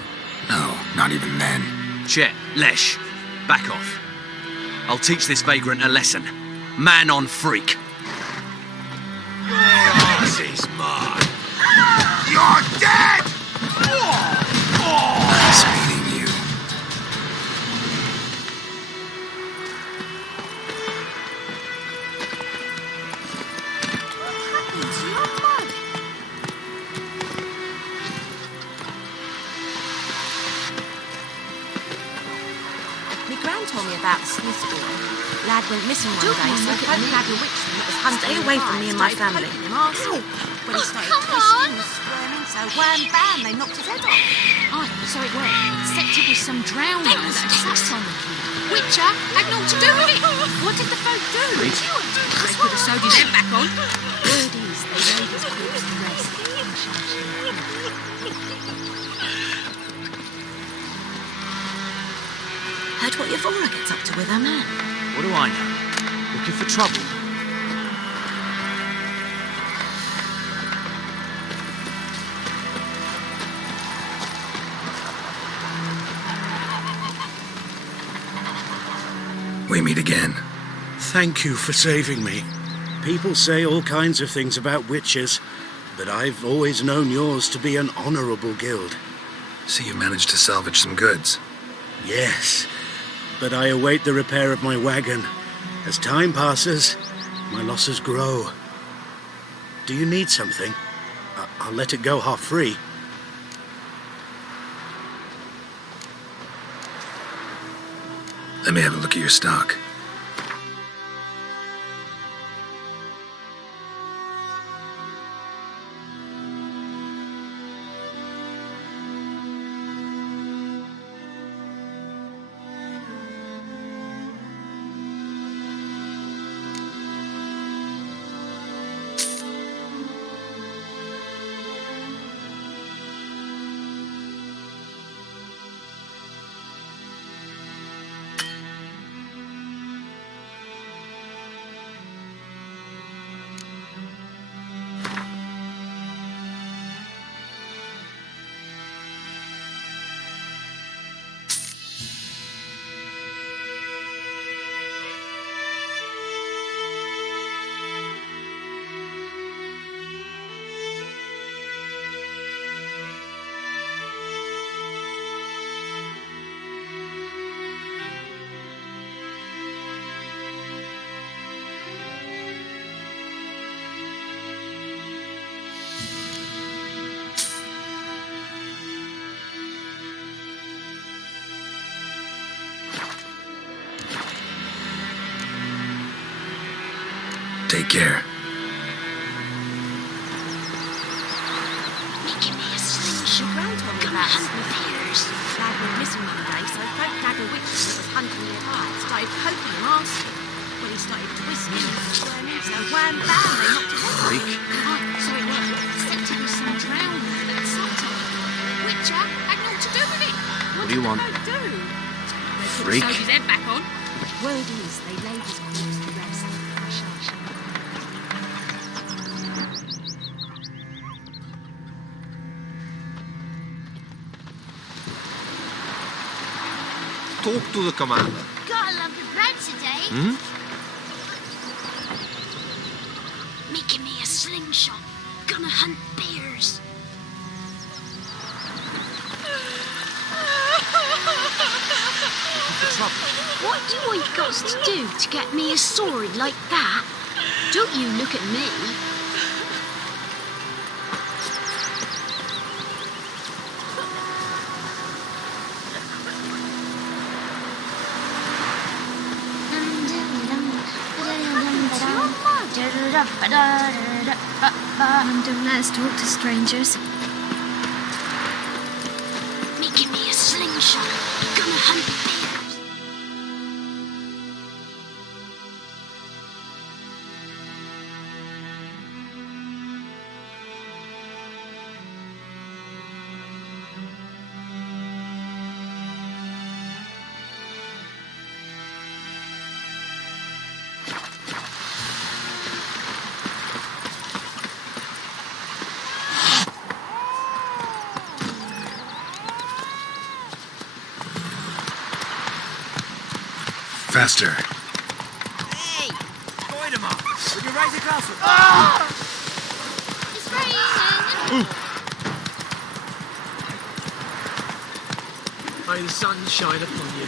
no, not even then. Chet, Lesh, back off. I'll teach this vagrant a lesson. Man on freak. This is mine. You're dead! Nice meeting you. My gran told me about the Smith boy. Lad went missing one day, so folk had a witch that was hunting. Stay away from me and my family. When he started twisting and squirming, so wham bam, they knocked his head off. Oh, so it worked. Except it was some drowning that had sat on the kid. Witcher had naught to do with it. What did the folk do? Wait. They put the sodium head back on. Word is, they laid his corpse to rest. Heard what Yvonne gets up to with her man. What do I know? Looking for trouble? We meet again. Thank you for saving me. People say all kinds of things about witches, but I've always known yours to be an honorable guild. So you managed to salvage some goods? Yes, but I await the repair of my wagon. As time passes, my losses grow. Do you need something? I'll let it go half-free. Let me have a look at your stock. Take care. Making me a slingshot. Gran told me Gonna about hunt Smith. bears. Lad went missing one day, so folk had a witch that was hunting nearby. Started poking and asking. Well, he started twisting and squirming, so wham bam, they knocked him over. Freak. Oh, so it was. Said to be some drowning at supper. Witcher had naught to do with it. What do you want? What did the folk do? Freak. Sewed his head back on. Word is, they laid his corpse to rest. Talk to the commander. Got a lump of bread today. Making me a slingshot. Gonna hunt bears. What do I got to do to get me a sword like that? Don't you look at me. Don't let us talk to strangers. Making me a slingshot. Gonna hunt bears. Faster. Hey! Point him up! Would you raise a glass of... It's raining. May the sun shine upon you.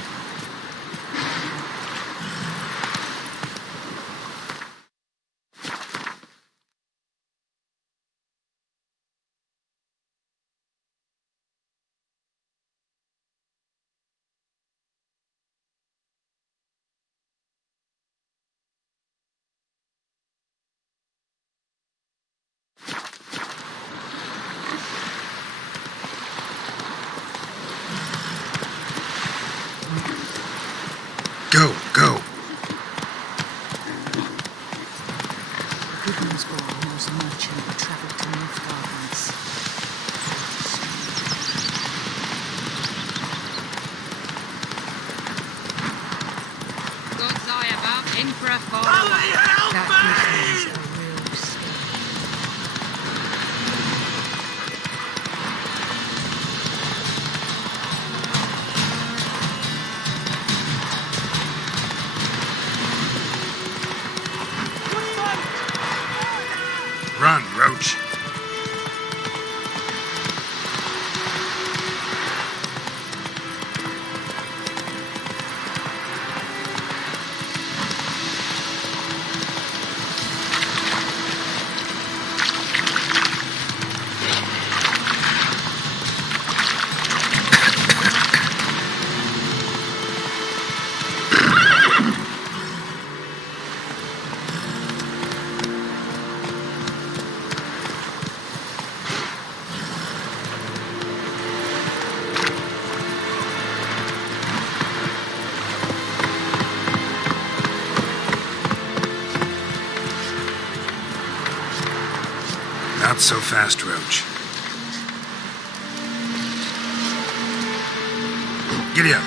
Go, go. Goodman's boy knows a merchant who travelled to North Gardens. God's eye about Emperor far Bloody hell, That man! Goodman's a real scare. Run, Roach. Not so fast, Roach. Giddy up.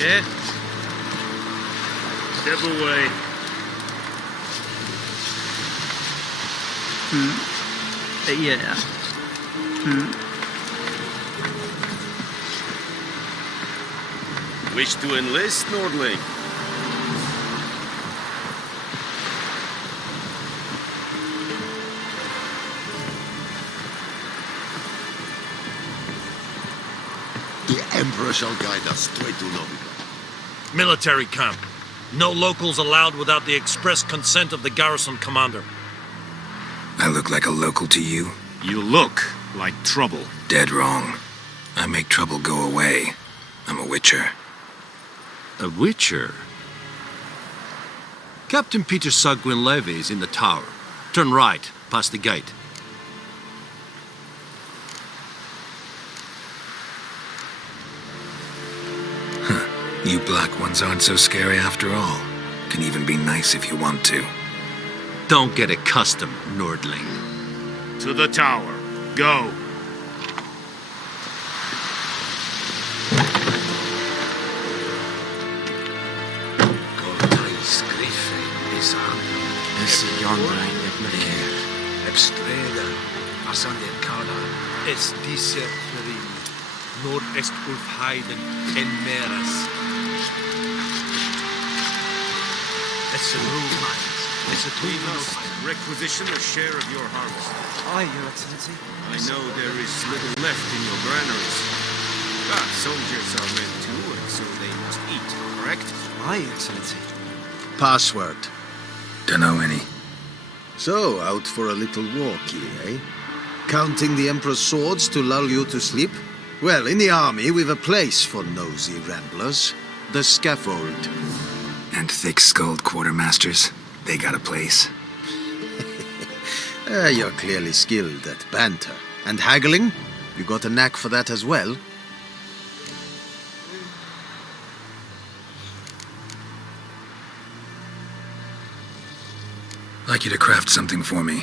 Yeah? Step away. Yeah. Wish to enlist, Nordling? The Emperor shall guide us straight to Novigrad. Military camp. No locals allowed without the express consent of the garrison commander. I look like a local to you? You look like trouble. Dead wrong. I make trouble go away. I'm a witcher. A witcher? Captain Peter Sagwin Levy is in the tower. Turn right, past the gate. You black ones aren't so scary after all. Can even be nice if you want to. Don't get accustomed, Nordling. To the tower. Go. Esse yonder ain't the bloody Ebstreda, Arsandien Kala. Es dice Ferin, nor est Ulfheiden en meras. Es a rule mines, es a We twin must requisition a share of your harvest. Aye, Your Excellency. I know there is little left in your granaries. But soldiers are men too, and so they must eat, correct? Aye, Your Excellency. Password. Dunno any. So, out for a little walkie, eh? Counting the Emperor's swords to lull you to sleep? Well, in the army, we've a place for nosy ramblers. The scaffold. And thick-skulled quartermasters. They got a place. You're clearly skilled at banter. And haggling? You got a knack for that as well? Like you to craft something for me.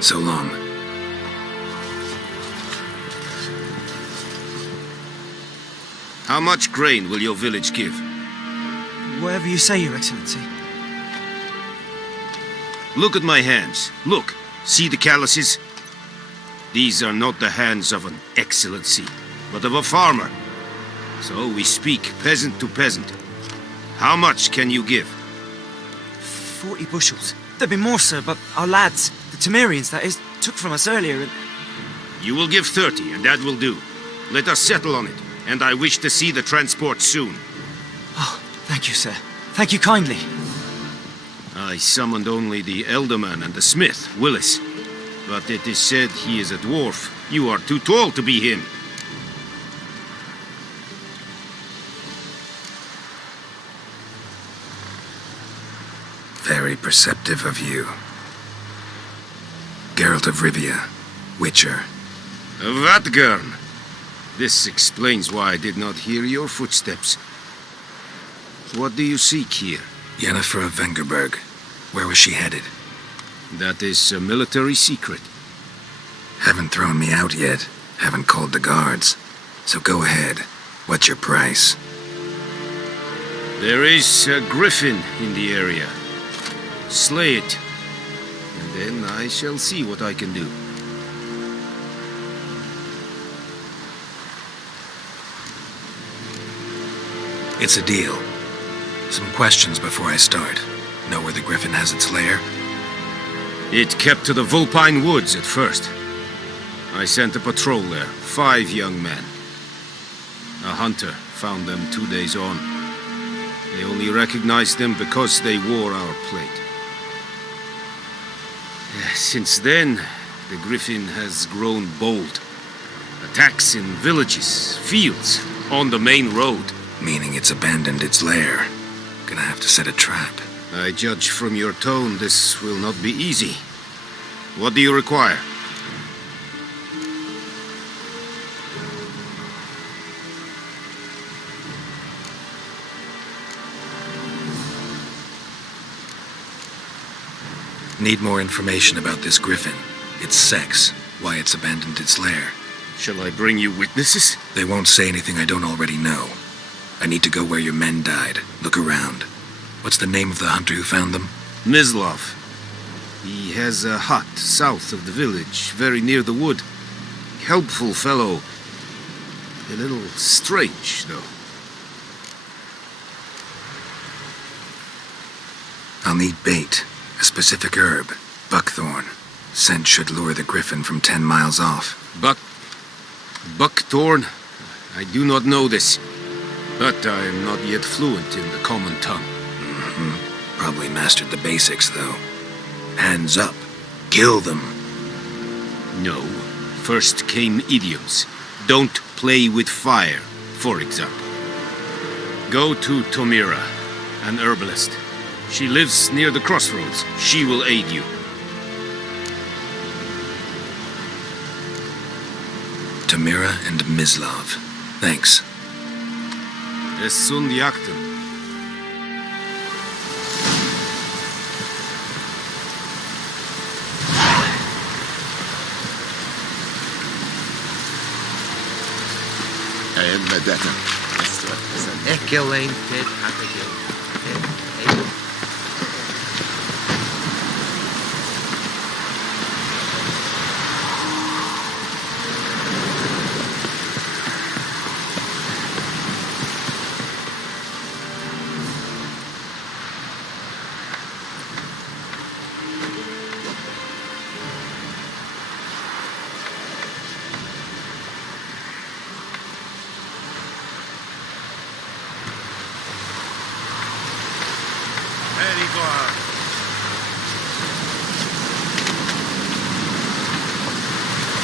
So long. How much grain will your village give? Whatever you say, Your Excellency. Look at my hands. Look. See the calluses? These are not the hands of an excellency, but of a farmer. So we speak peasant to peasant. How much can you give? 40 bushels. There'd be more, sir, but our lads, the Temerians, that is, took from us earlier and... You will give 30, and that will do. Let us settle on it, and I wish to see the transport soon. Oh, thank you, sir. Thank you kindly. I summoned only the Elderman and the smith, Willis. But it is said he is a dwarf. You are too tall to be him. Very perceptive of you. Geralt of Rivia, Witcher. Vatgern! This explains why I did not hear your footsteps. What do you seek here? Yennefer of Vengerberg. Where was she headed? That is a military secret. Haven't thrown me out yet. Haven't called the guards. So go ahead. What's your price? There is a griffin in the area. Slay it. And then I shall see what I can do. It's a deal. Some questions before I start. Know where the griffin has its lair? It kept to the Vulpine Woods at first. I sent a patrol there, 5 young men. A hunter found them 2 days on. They only recognized them because they wore our plate. Since then, the griffin has grown bold. Attacks in villages, fields, on the main road. Meaning it's abandoned its lair. Gonna have to set a trap. I judge from your tone this will not be easy. What do you require? Need more information about this griffin. Its sex, why it's abandoned its lair. Shall I bring you witnesses? They won't say anything I don't already know. I need to go where your men died. Look around. What's the name of the hunter who found them? Mislav. He has a hut south of the village, very near the wood. Helpful fellow. A little strange, though. I'll need bait. A specific herb. Buckthorn. Scent should lure the griffin from 10 miles off. Buckthorn? I do not know this. But I am not yet fluent in the common tongue. Probably mastered the basics, though. Hands up. Kill them. No. First came idioms. Don't play with fire, for example. Go to Tomira, an herbalist. She lives near the crossroads. She will aid you. Tamira and Mislav. Thanks. Es sunt jagten. I am Medetta. Ekelain Ted Abigail.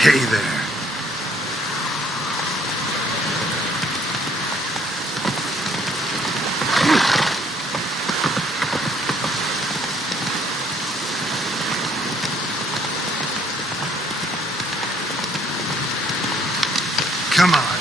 Hey there. Come on.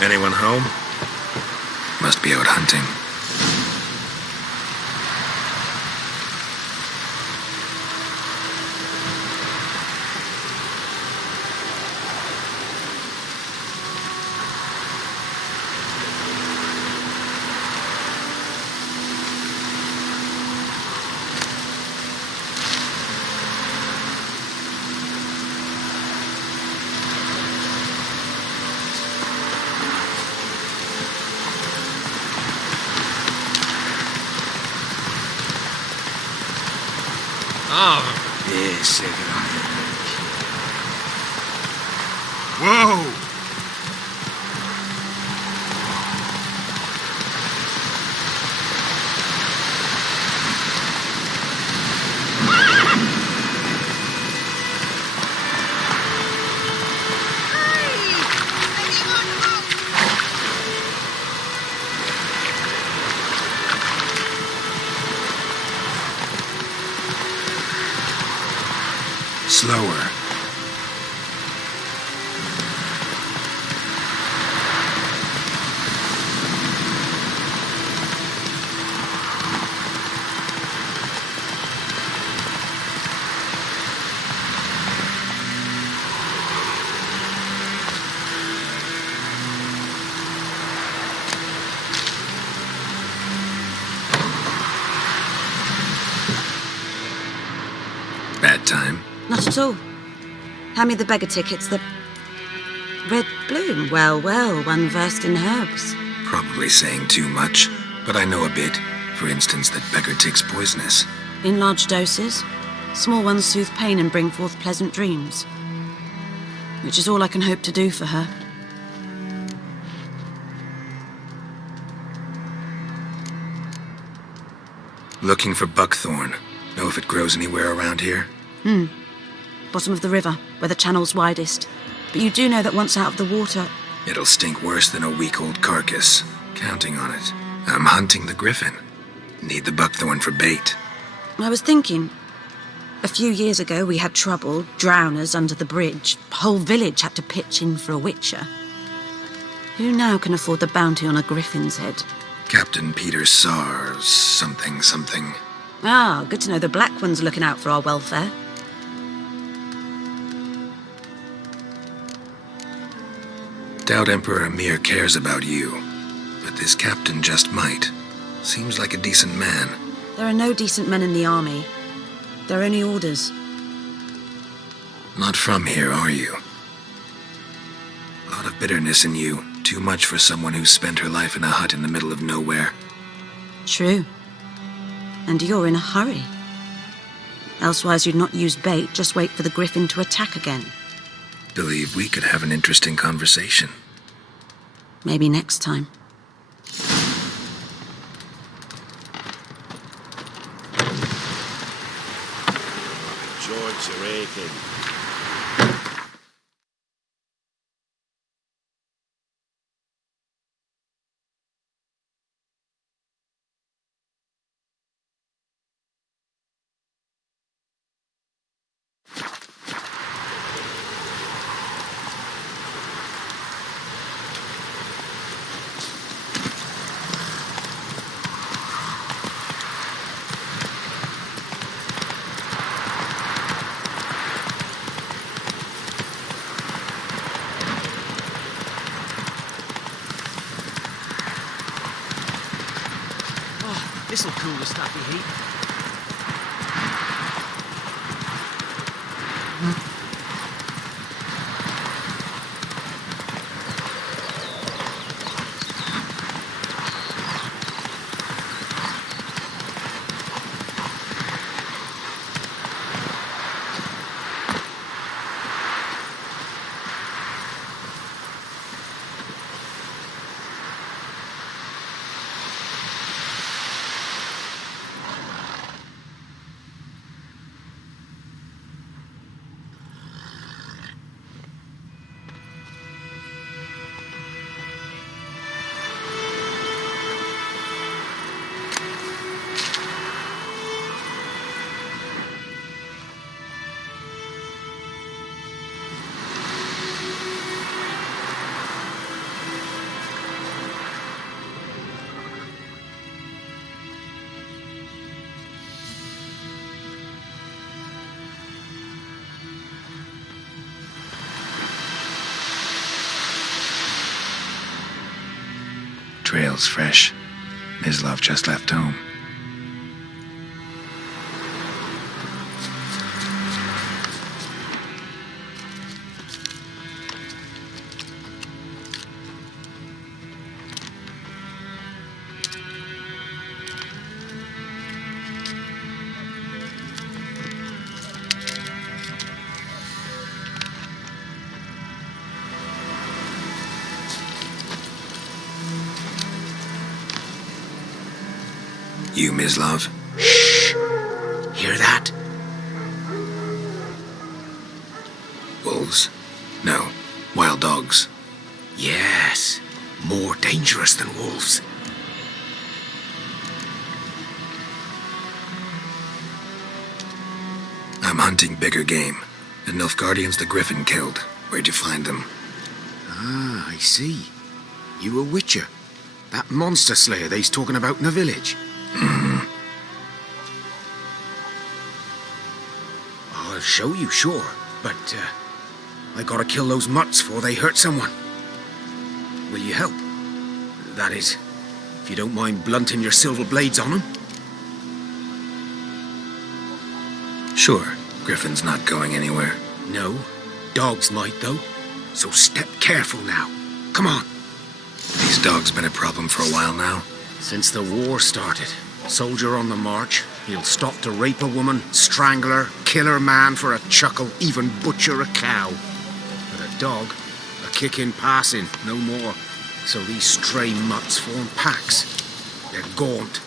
Anyone home? Must be out hunting. Yes, Whoa! Slower. time. Not at all. Hand me the beggar tickets, the red bloom. Well, well, one versed in herbs. Probably saying too much, but I know a bit. For instance, that beggar tick's poisonous. In large doses. Small ones soothe pain and bring forth pleasant dreams. Which is all I can hope to do for her. Looking for buckthorn. Know if it grows anywhere around here? Bottom of the river, where the channel's widest. But you do know that once out of the water... It'll stink worse than a week-old carcass. Counting on it. I'm hunting the griffin. Need the buckthorn for bait. I was thinking... A few years ago we had trouble, drowners under the bridge. Whole village had to pitch in for a witcher. Who now can afford the bounty on a griffin's head? Captain Peter Sars, something. Ah, good to know the Black One's looking out for our welfare. Doubt Emperor Emir cares about you, but this captain just might. Seems like a decent man. There are no decent men in the army. They're only orders. Not from here, are you? A lot of bitterness in you. Too much for someone who's spent her life in a hut in the middle of nowhere. True. And you're in a hurry. Elsewise you'd not use bait, just wait for the griffin to attack again. Believe we could have an interesting conversation. Maybe next time. George, you're aching. This'll cool the stuffy heat. Trail's fresh. Mislav just left home. You, Mislav? Shh! Hear that? Wolves? No. Wild dogs. Yes. More dangerous than wolves. I'm hunting bigger game. The Nilfgaardians the Griffin killed. Where'd you find them? Ah, I see. You a witcher. That monster slayer they's talking about in the village. I'll show you, sure. But, I gotta kill those mutts before they hurt someone. Will you help? That is, if you don't mind blunting your silver blades on them. Sure. Griffin's not going anywhere. No. Dogs might, though. So step careful now. Come on. These dogs been a problem for a while now? Since the war started. Soldier on the march. He'll stop to rape a woman, strangle her, kill her man for a chuckle, even butcher a cow. But a dog, a kick in passing, no more. So these stray mutts form packs. They're gaunt,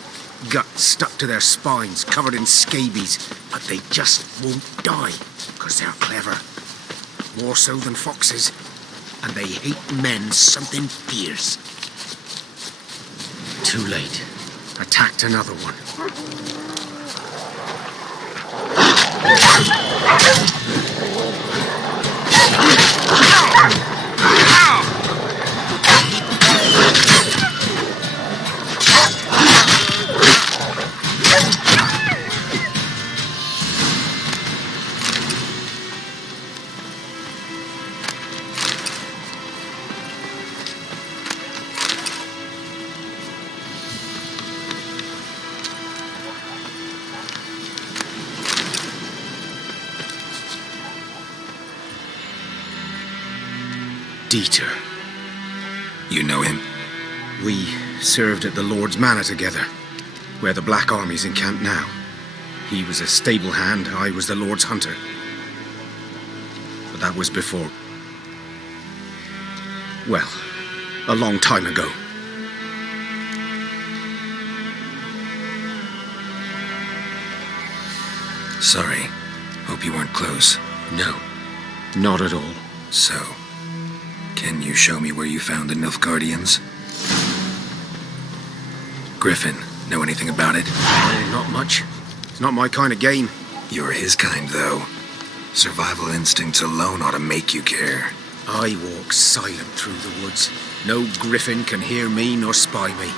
guts stuck to their spines, covered in scabies, but they just won't die, because they're clever. More so than foxes, and they hate men something fierce. Too late. Attacked another one. Dieter. You know him? We served at the Lord's Manor together, where the Black Army's encamped now. He was a stable hand, I was the Lord's hunter. But that was before... well, a long time ago. Sorry. Hope you weren't close. No, not at all. So, can you show me where you found the Nilfgaardians? Griffin, know anything about it? Not much. It's not my kind of game. You're his kind, though. Survival instincts alone ought to make you care. I walk silent through the woods. No griffin can hear me nor spy me.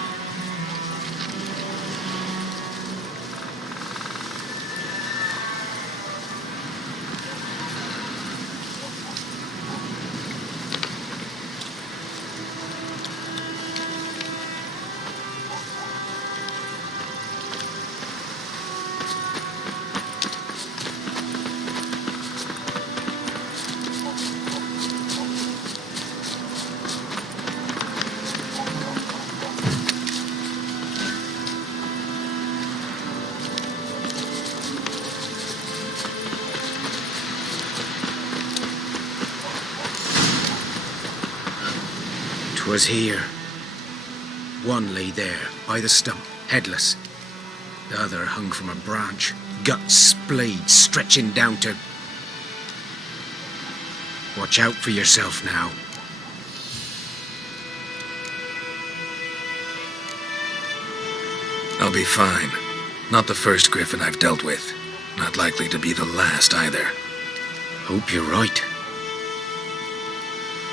Was here. One lay there, by the stump, headless. The other hung from a branch, guts splayed, stretching down to... Watch out for yourself now. I'll be fine. Not the first griffin I've dealt with. Not likely to be the last either. Hope you're right.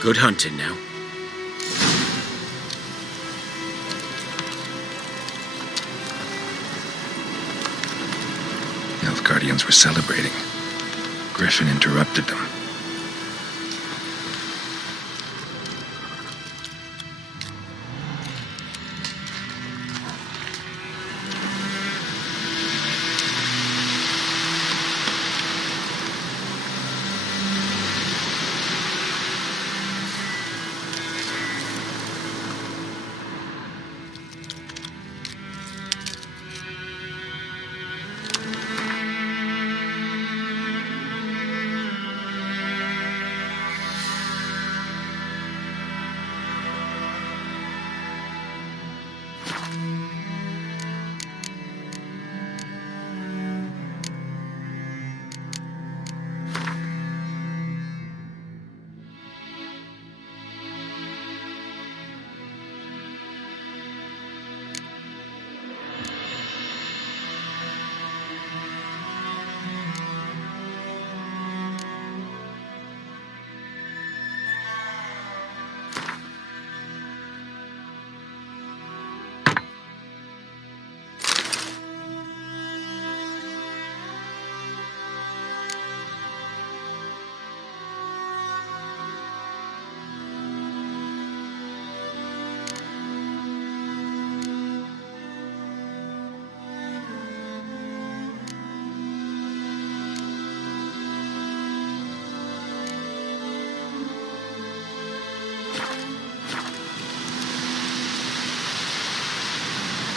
Good hunting now. Nilfgaardians were celebrating. Griffin interrupted them.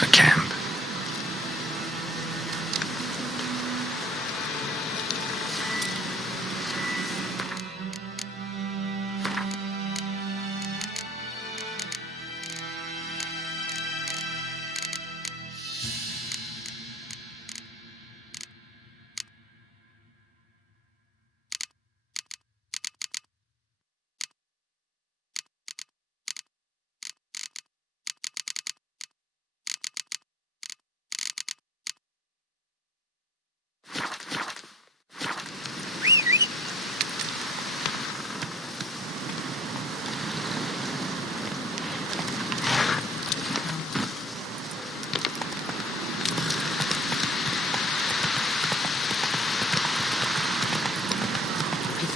a camp.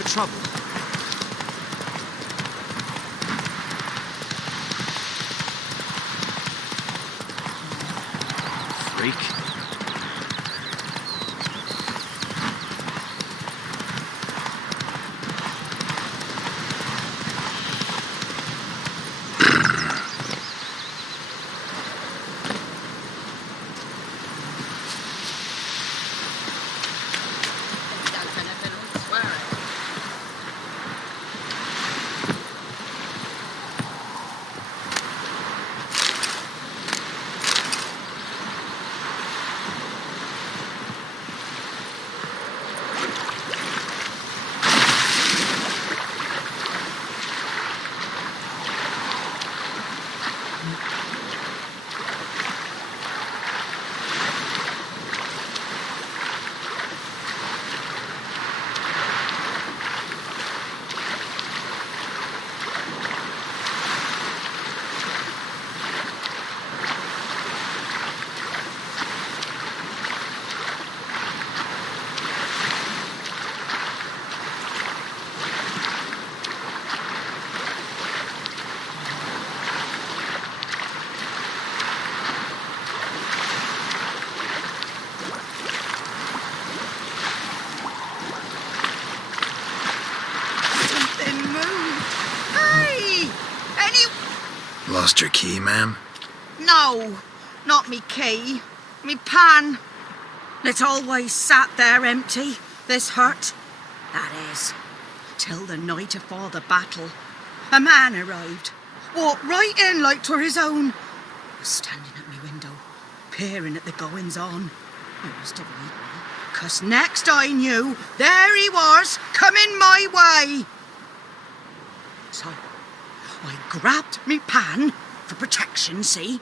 Trouble. Freak. Lost your key, ma'am? No, not me key. Me pan. It's always sat there empty, this hut. That is, till the night afore the battle. A man arrived, walked right in like 'twere his own. Was standing at me window, peering at the goings-on. He must have read me, 'cause next I knew, there he was, coming my way. So I grabbed me pan for protection, see?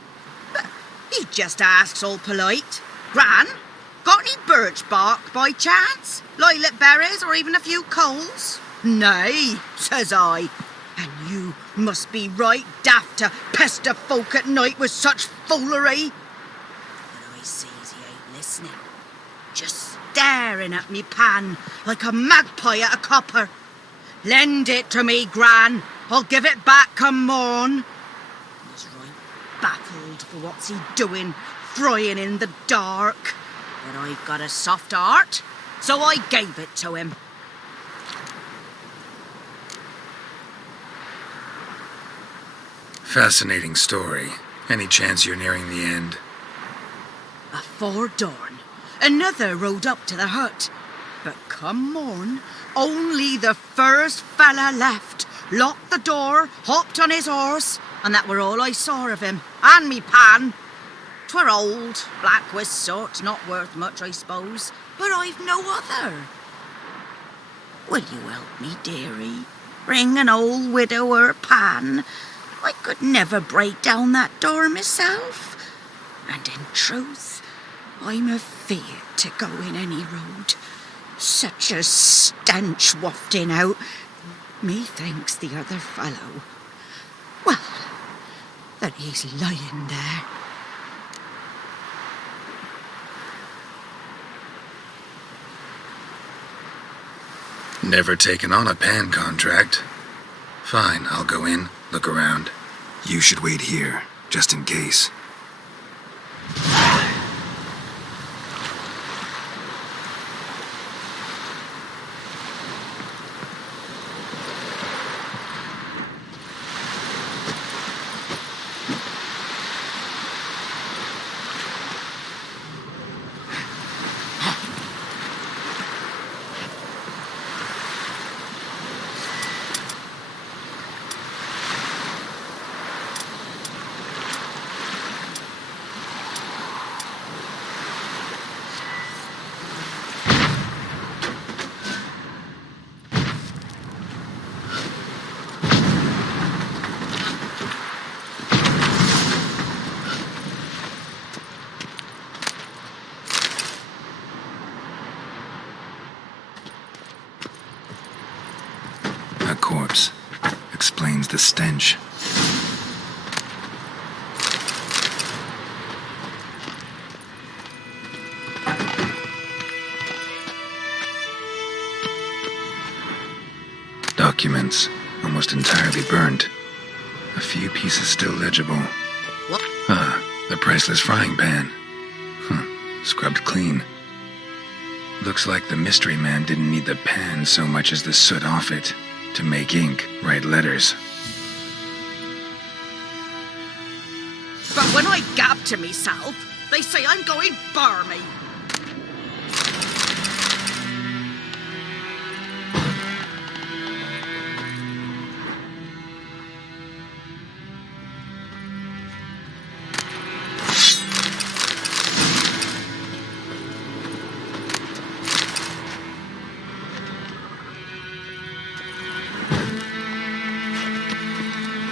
But he just asks all polite, "Gran, got any birch bark by chance? Lilac berries or even a few coals?" "Nay," says I. "And you must be right daft to pester folk at night with such foolery." But I sees he ain't listening, just staring at me pan like a magpie at a copper. "Lend it to me, Gran. I'll give it back come morn." I was right baffled for what's he doing, frying in the dark. But I've got a soft heart, so I gave it to him. Fascinating story. Any chance you're nearing the end? Afore dawn, another rode up to the hut. But come morn, only the first fella left, locked the door, hopped on his horse, and that were all I saw of him, and me pan. 'Twere old, black with soot, not worth much, I suppose, but I've no other. Will you help me, dearie? Bring an old widower pan. I could never break down that door myself. And in truth, I'm afeard to go in any road. Such a stench wafting out. Methinks the other fellow, well, that he's lying there. Never taken on a pan contract. Fine, I'll go in, look around. You should wait here, just in case. Explains the stench. Documents, almost entirely burnt. A few pieces still legible. What? Ah, the priceless frying pan. Scrubbed clean. Looks like the mystery man didn't need the pan so much as the soot off it to make ink, write letters. But when I gab to myself, they say I'm going barmy.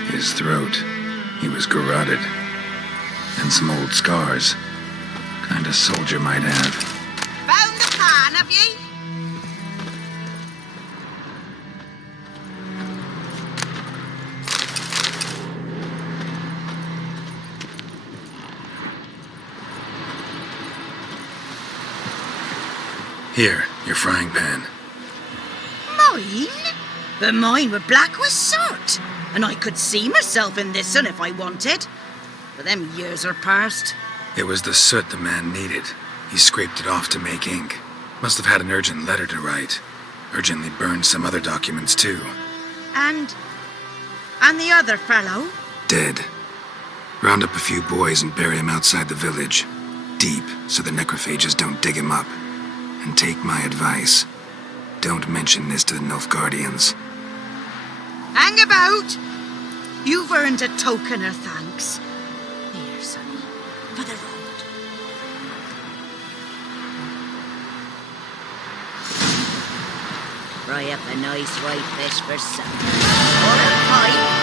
His throat. He was garroted. And some old scars. Kind of soldier might have. Found the pan, have ye? Here, your frying pan. Mine? But mine were black with soot. And I could see myself in this one if I wanted. But them years are past. It was the soot the man needed. He scraped it off to make ink. Must have had an urgent letter to write. Urgently burned some other documents too. And the other fellow? Dead. Round up a few boys and bury him outside the village. Deep, so the necrophages don't dig him up. And take my advice. Don't mention this to the Nilfgaardians. Hang about! You've earned a token of thanks. Here, sonny, for the road. Fry up a nice white fish for supper. Or a pipe.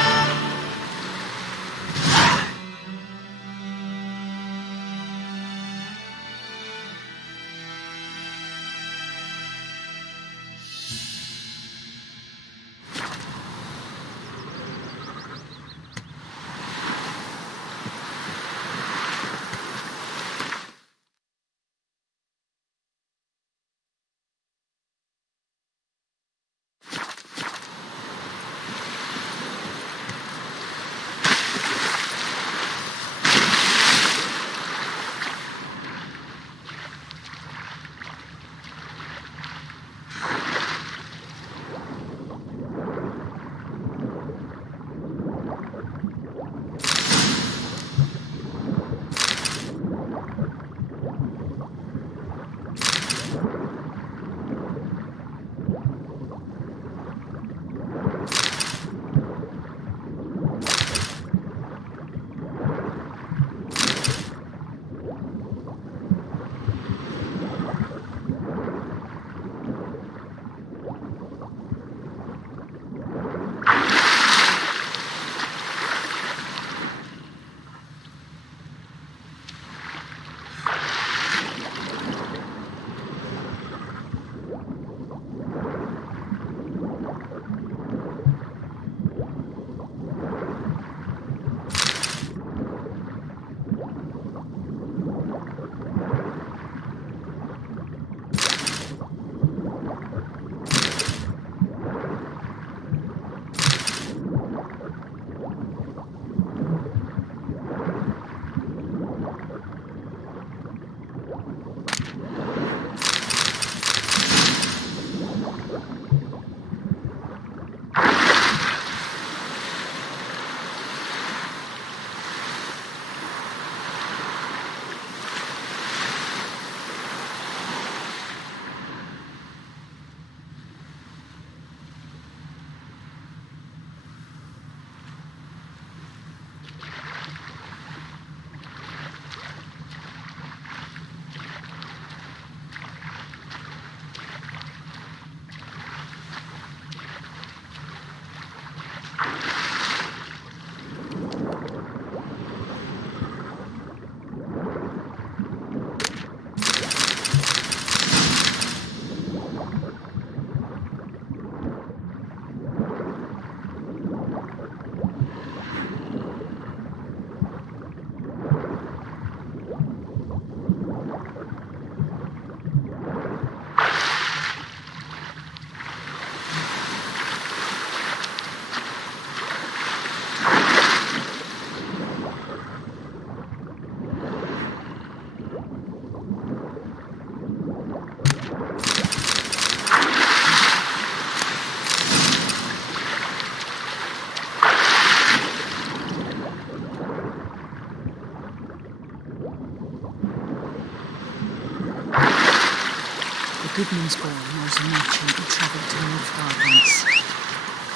The Goodman's boy knows a merchant who travelled to Nilfgaard once.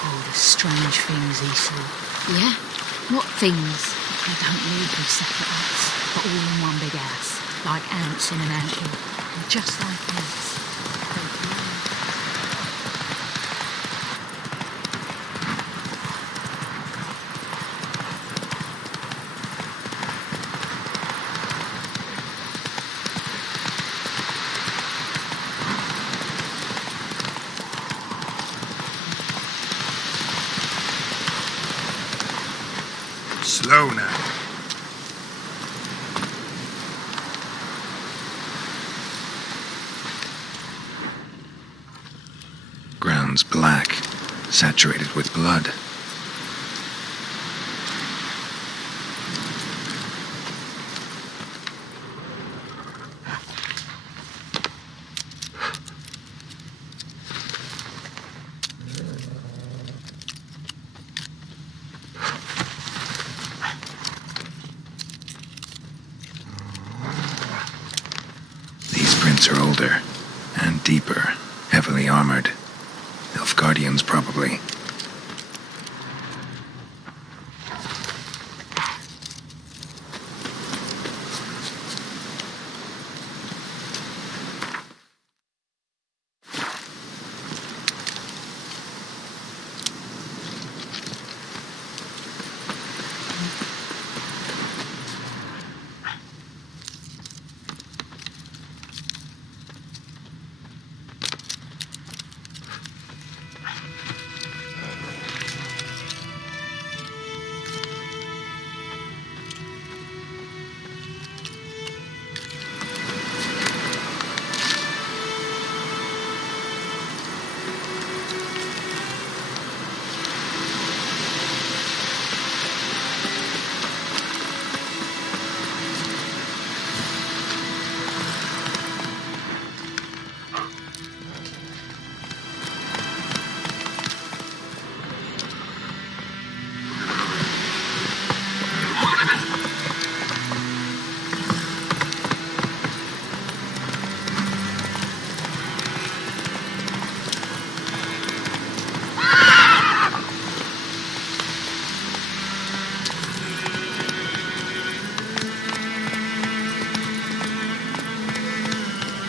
Oh, the strange things he saw. Yeah? What things? They don't live in separate huts, but all in one big house, like ants in an anthill. And just like ants, they grow. Slow now. Ground's black, saturated with blood. Are older and deeper, heavily armored. Nilfgaardians, probably.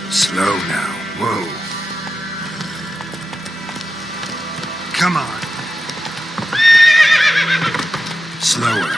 Slow now. Whoa. Come on. Slower.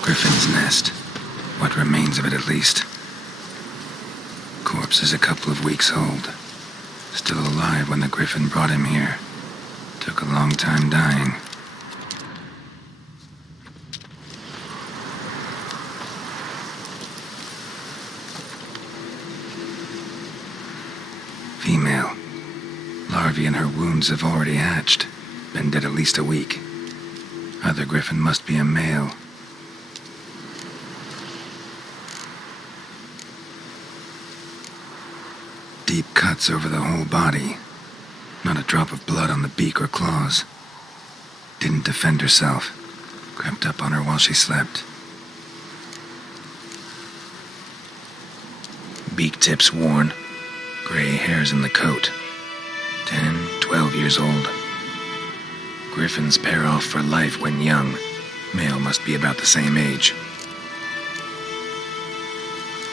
Griffin's nest. What remains of it, at least. Corpse is a couple of weeks old. Still alive when the Griffin brought him here. Took a long time dying. Female. Larvae in her wounds have already hatched. Been dead at least a week. Other Griffin must be a male. Deep cuts over the whole body. Not a drop of blood on the beak or claws. Didn't defend herself. Crept up on her while she slept. Beak tips worn. Gray hairs in the coat. 10, 12 years old. Griffins pair off for life when young. Male must be about the same age.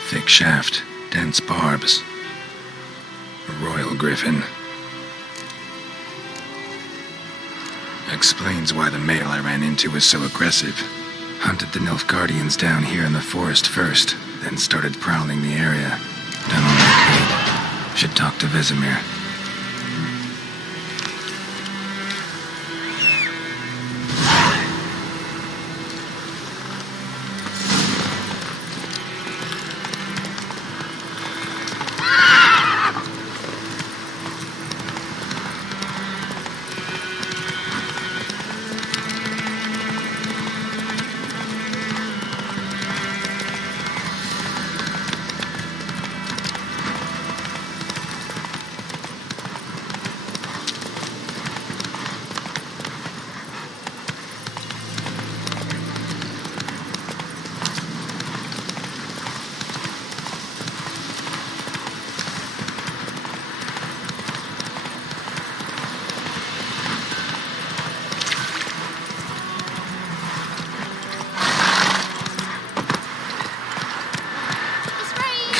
Thick shaft, dense barbs. A royal griffin. Explains why the male I ran into was so aggressive. Hunted the Nilfgaardians down here in the forest first, then started prowling the area. Done all I could. Should talk to Vesemir.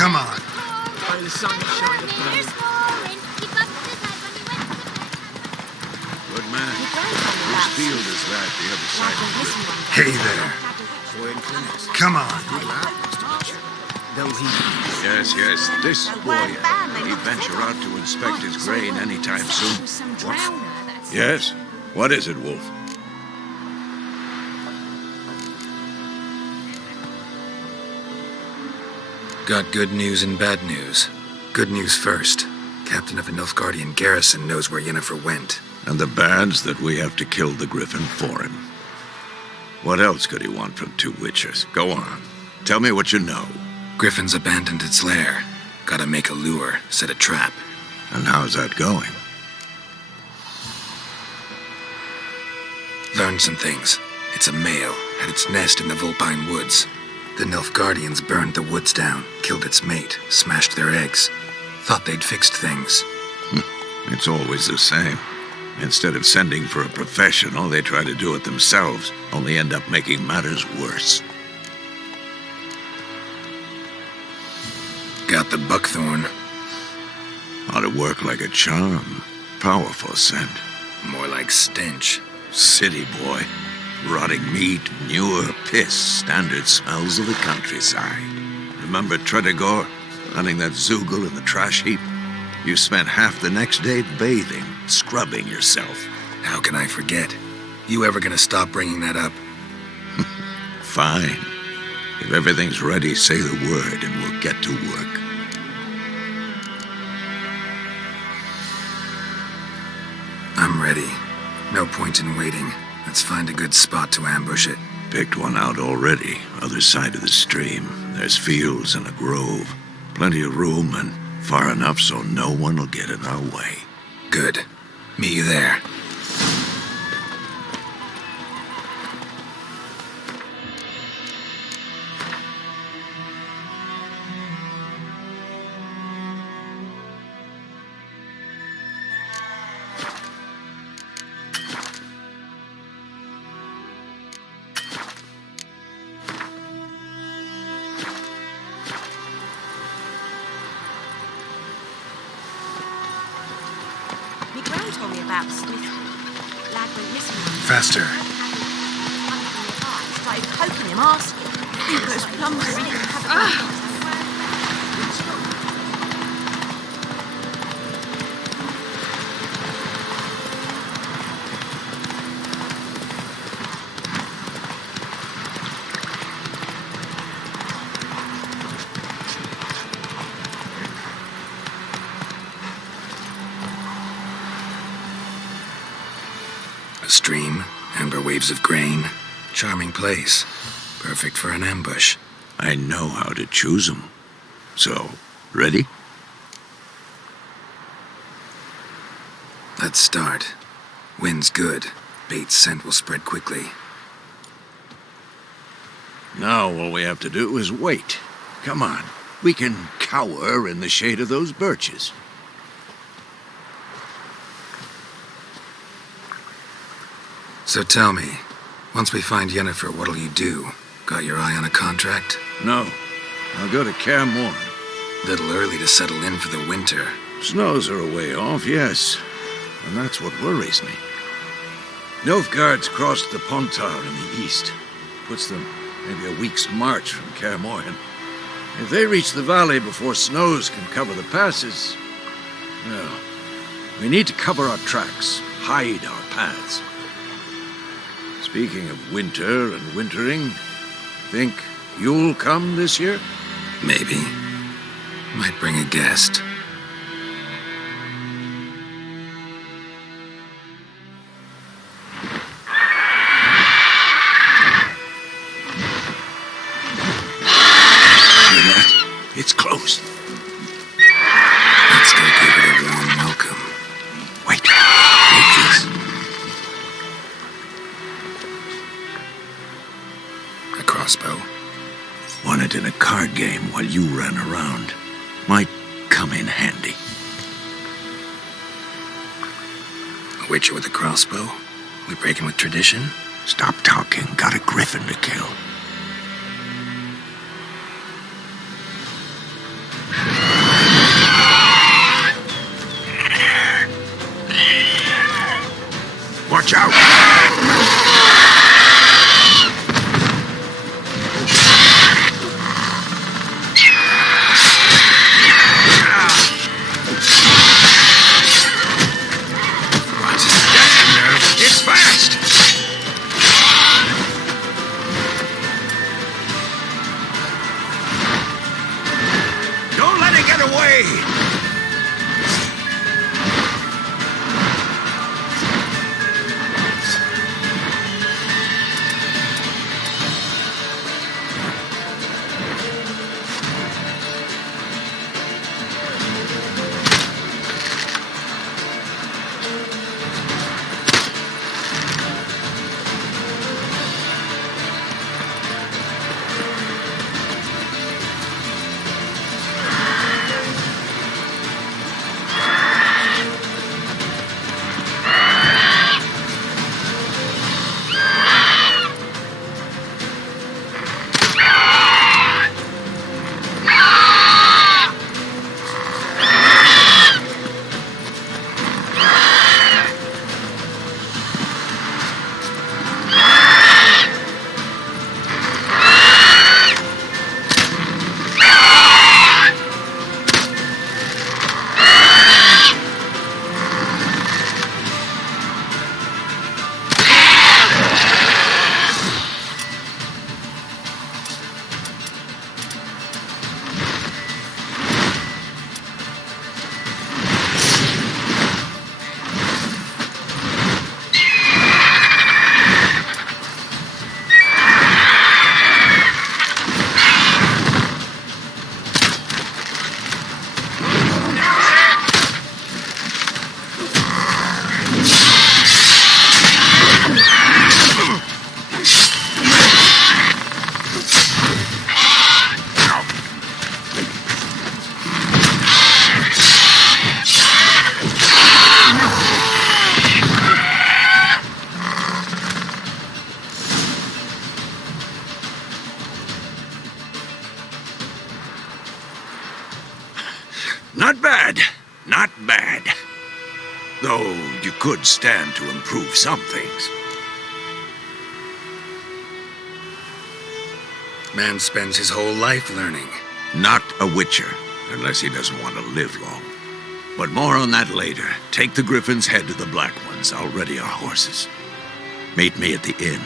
Come on. By the sunshine of the Good man. Whose field is that, the other side of the river? Hey there. Come on. Yes. This boy, will he venture out to inspect his grain anytime soon? What? Yes? What is it, Wolf? Got good news and bad news. Good news first. Captain of the Nilfgaardian garrison knows where Yennefer went. And the bad's that we have to kill the griffin for him. What else could he want from two witchers? Go on. Tell me what you know. Griffin's abandoned its lair. Gotta make a lure, set a trap. And how's that going? Learned some things. It's a male, had its nest in the Vulpine Woods. The Nilfgaardians burned the woods down, killed its mate, smashed their eggs. Thought they'd fixed things. It's always the same. Instead of sending for a professional, they try to do it themselves, only end up making matters worse. Got the buckthorn. Ought to work like a charm. Powerful scent. More like stench. City boy. Rotting meat, manure, piss, standard smells of the countryside. Remember Tredegor, running that Zoogle in the trash heap? You spent half the next day bathing, scrubbing yourself. How can I forget? You ever gonna stop bringing that up? Fine. If everything's ready, say the word and we'll get to work. I'm ready. No point in waiting. Let's find a good spot to ambush it. Picked one out already, other side of the stream. There's fields and a grove. Plenty of room and far enough so no one will get in our way. Good. Meet you there. Faster. Started poking him, asking. Those plums are really have A stream, amber waves of grain. Charming place. Perfect for an ambush. I know how to choose 'em. So, ready? Let's start. Wind's good. Bait's scent will spread quickly. Now all we have to do is wait. Come on. We can cower in the shade of those birches. So tell me, once we find Yennefer, what'll you do? Got your eye on a contract? No. I'll go to Kaer Morhen. Little early to settle in for the winter. Snows are a way off, yes. And that's what worries me. Nilfgaard's crossed the Pontar in the east. Puts them maybe a week's march from Kaer Morhen. If they reach the valley before snows can cover the passes, well, we need to cover our tracks, hide our paths. Speaking of winter and wintering, think you'll come this year? Maybe. Might bring a guest. It's closed. Let's go give it a warm welcome. Wait. Take this. A crossbow. Won it in a card game while you ran around. Might come in handy. A witcher with a crossbow? We breaking with tradition? Stop talking. Got a griffin to kill. Watch out! It's fast! Don't let it get away! Not bad. Not bad. Though you could stand to improve some things. Man spends his whole life learning. Not a witcher, unless he doesn't want to live long. But more on that later. Take the Griffin's head to the Black Ones. I'll ready our horses. Meet me at the inn.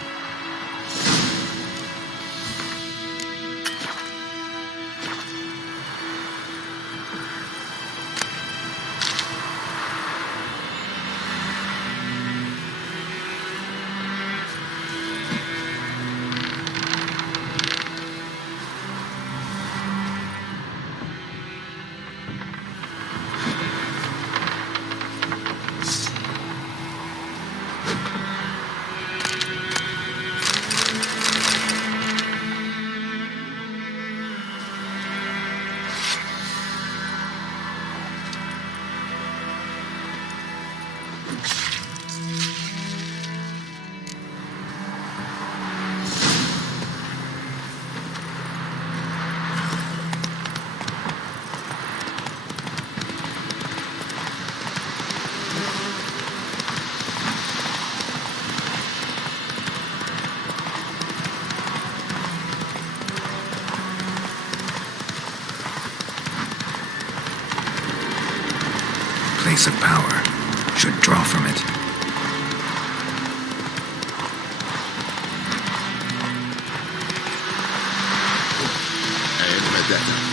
place of power should draw from it. Vendetta.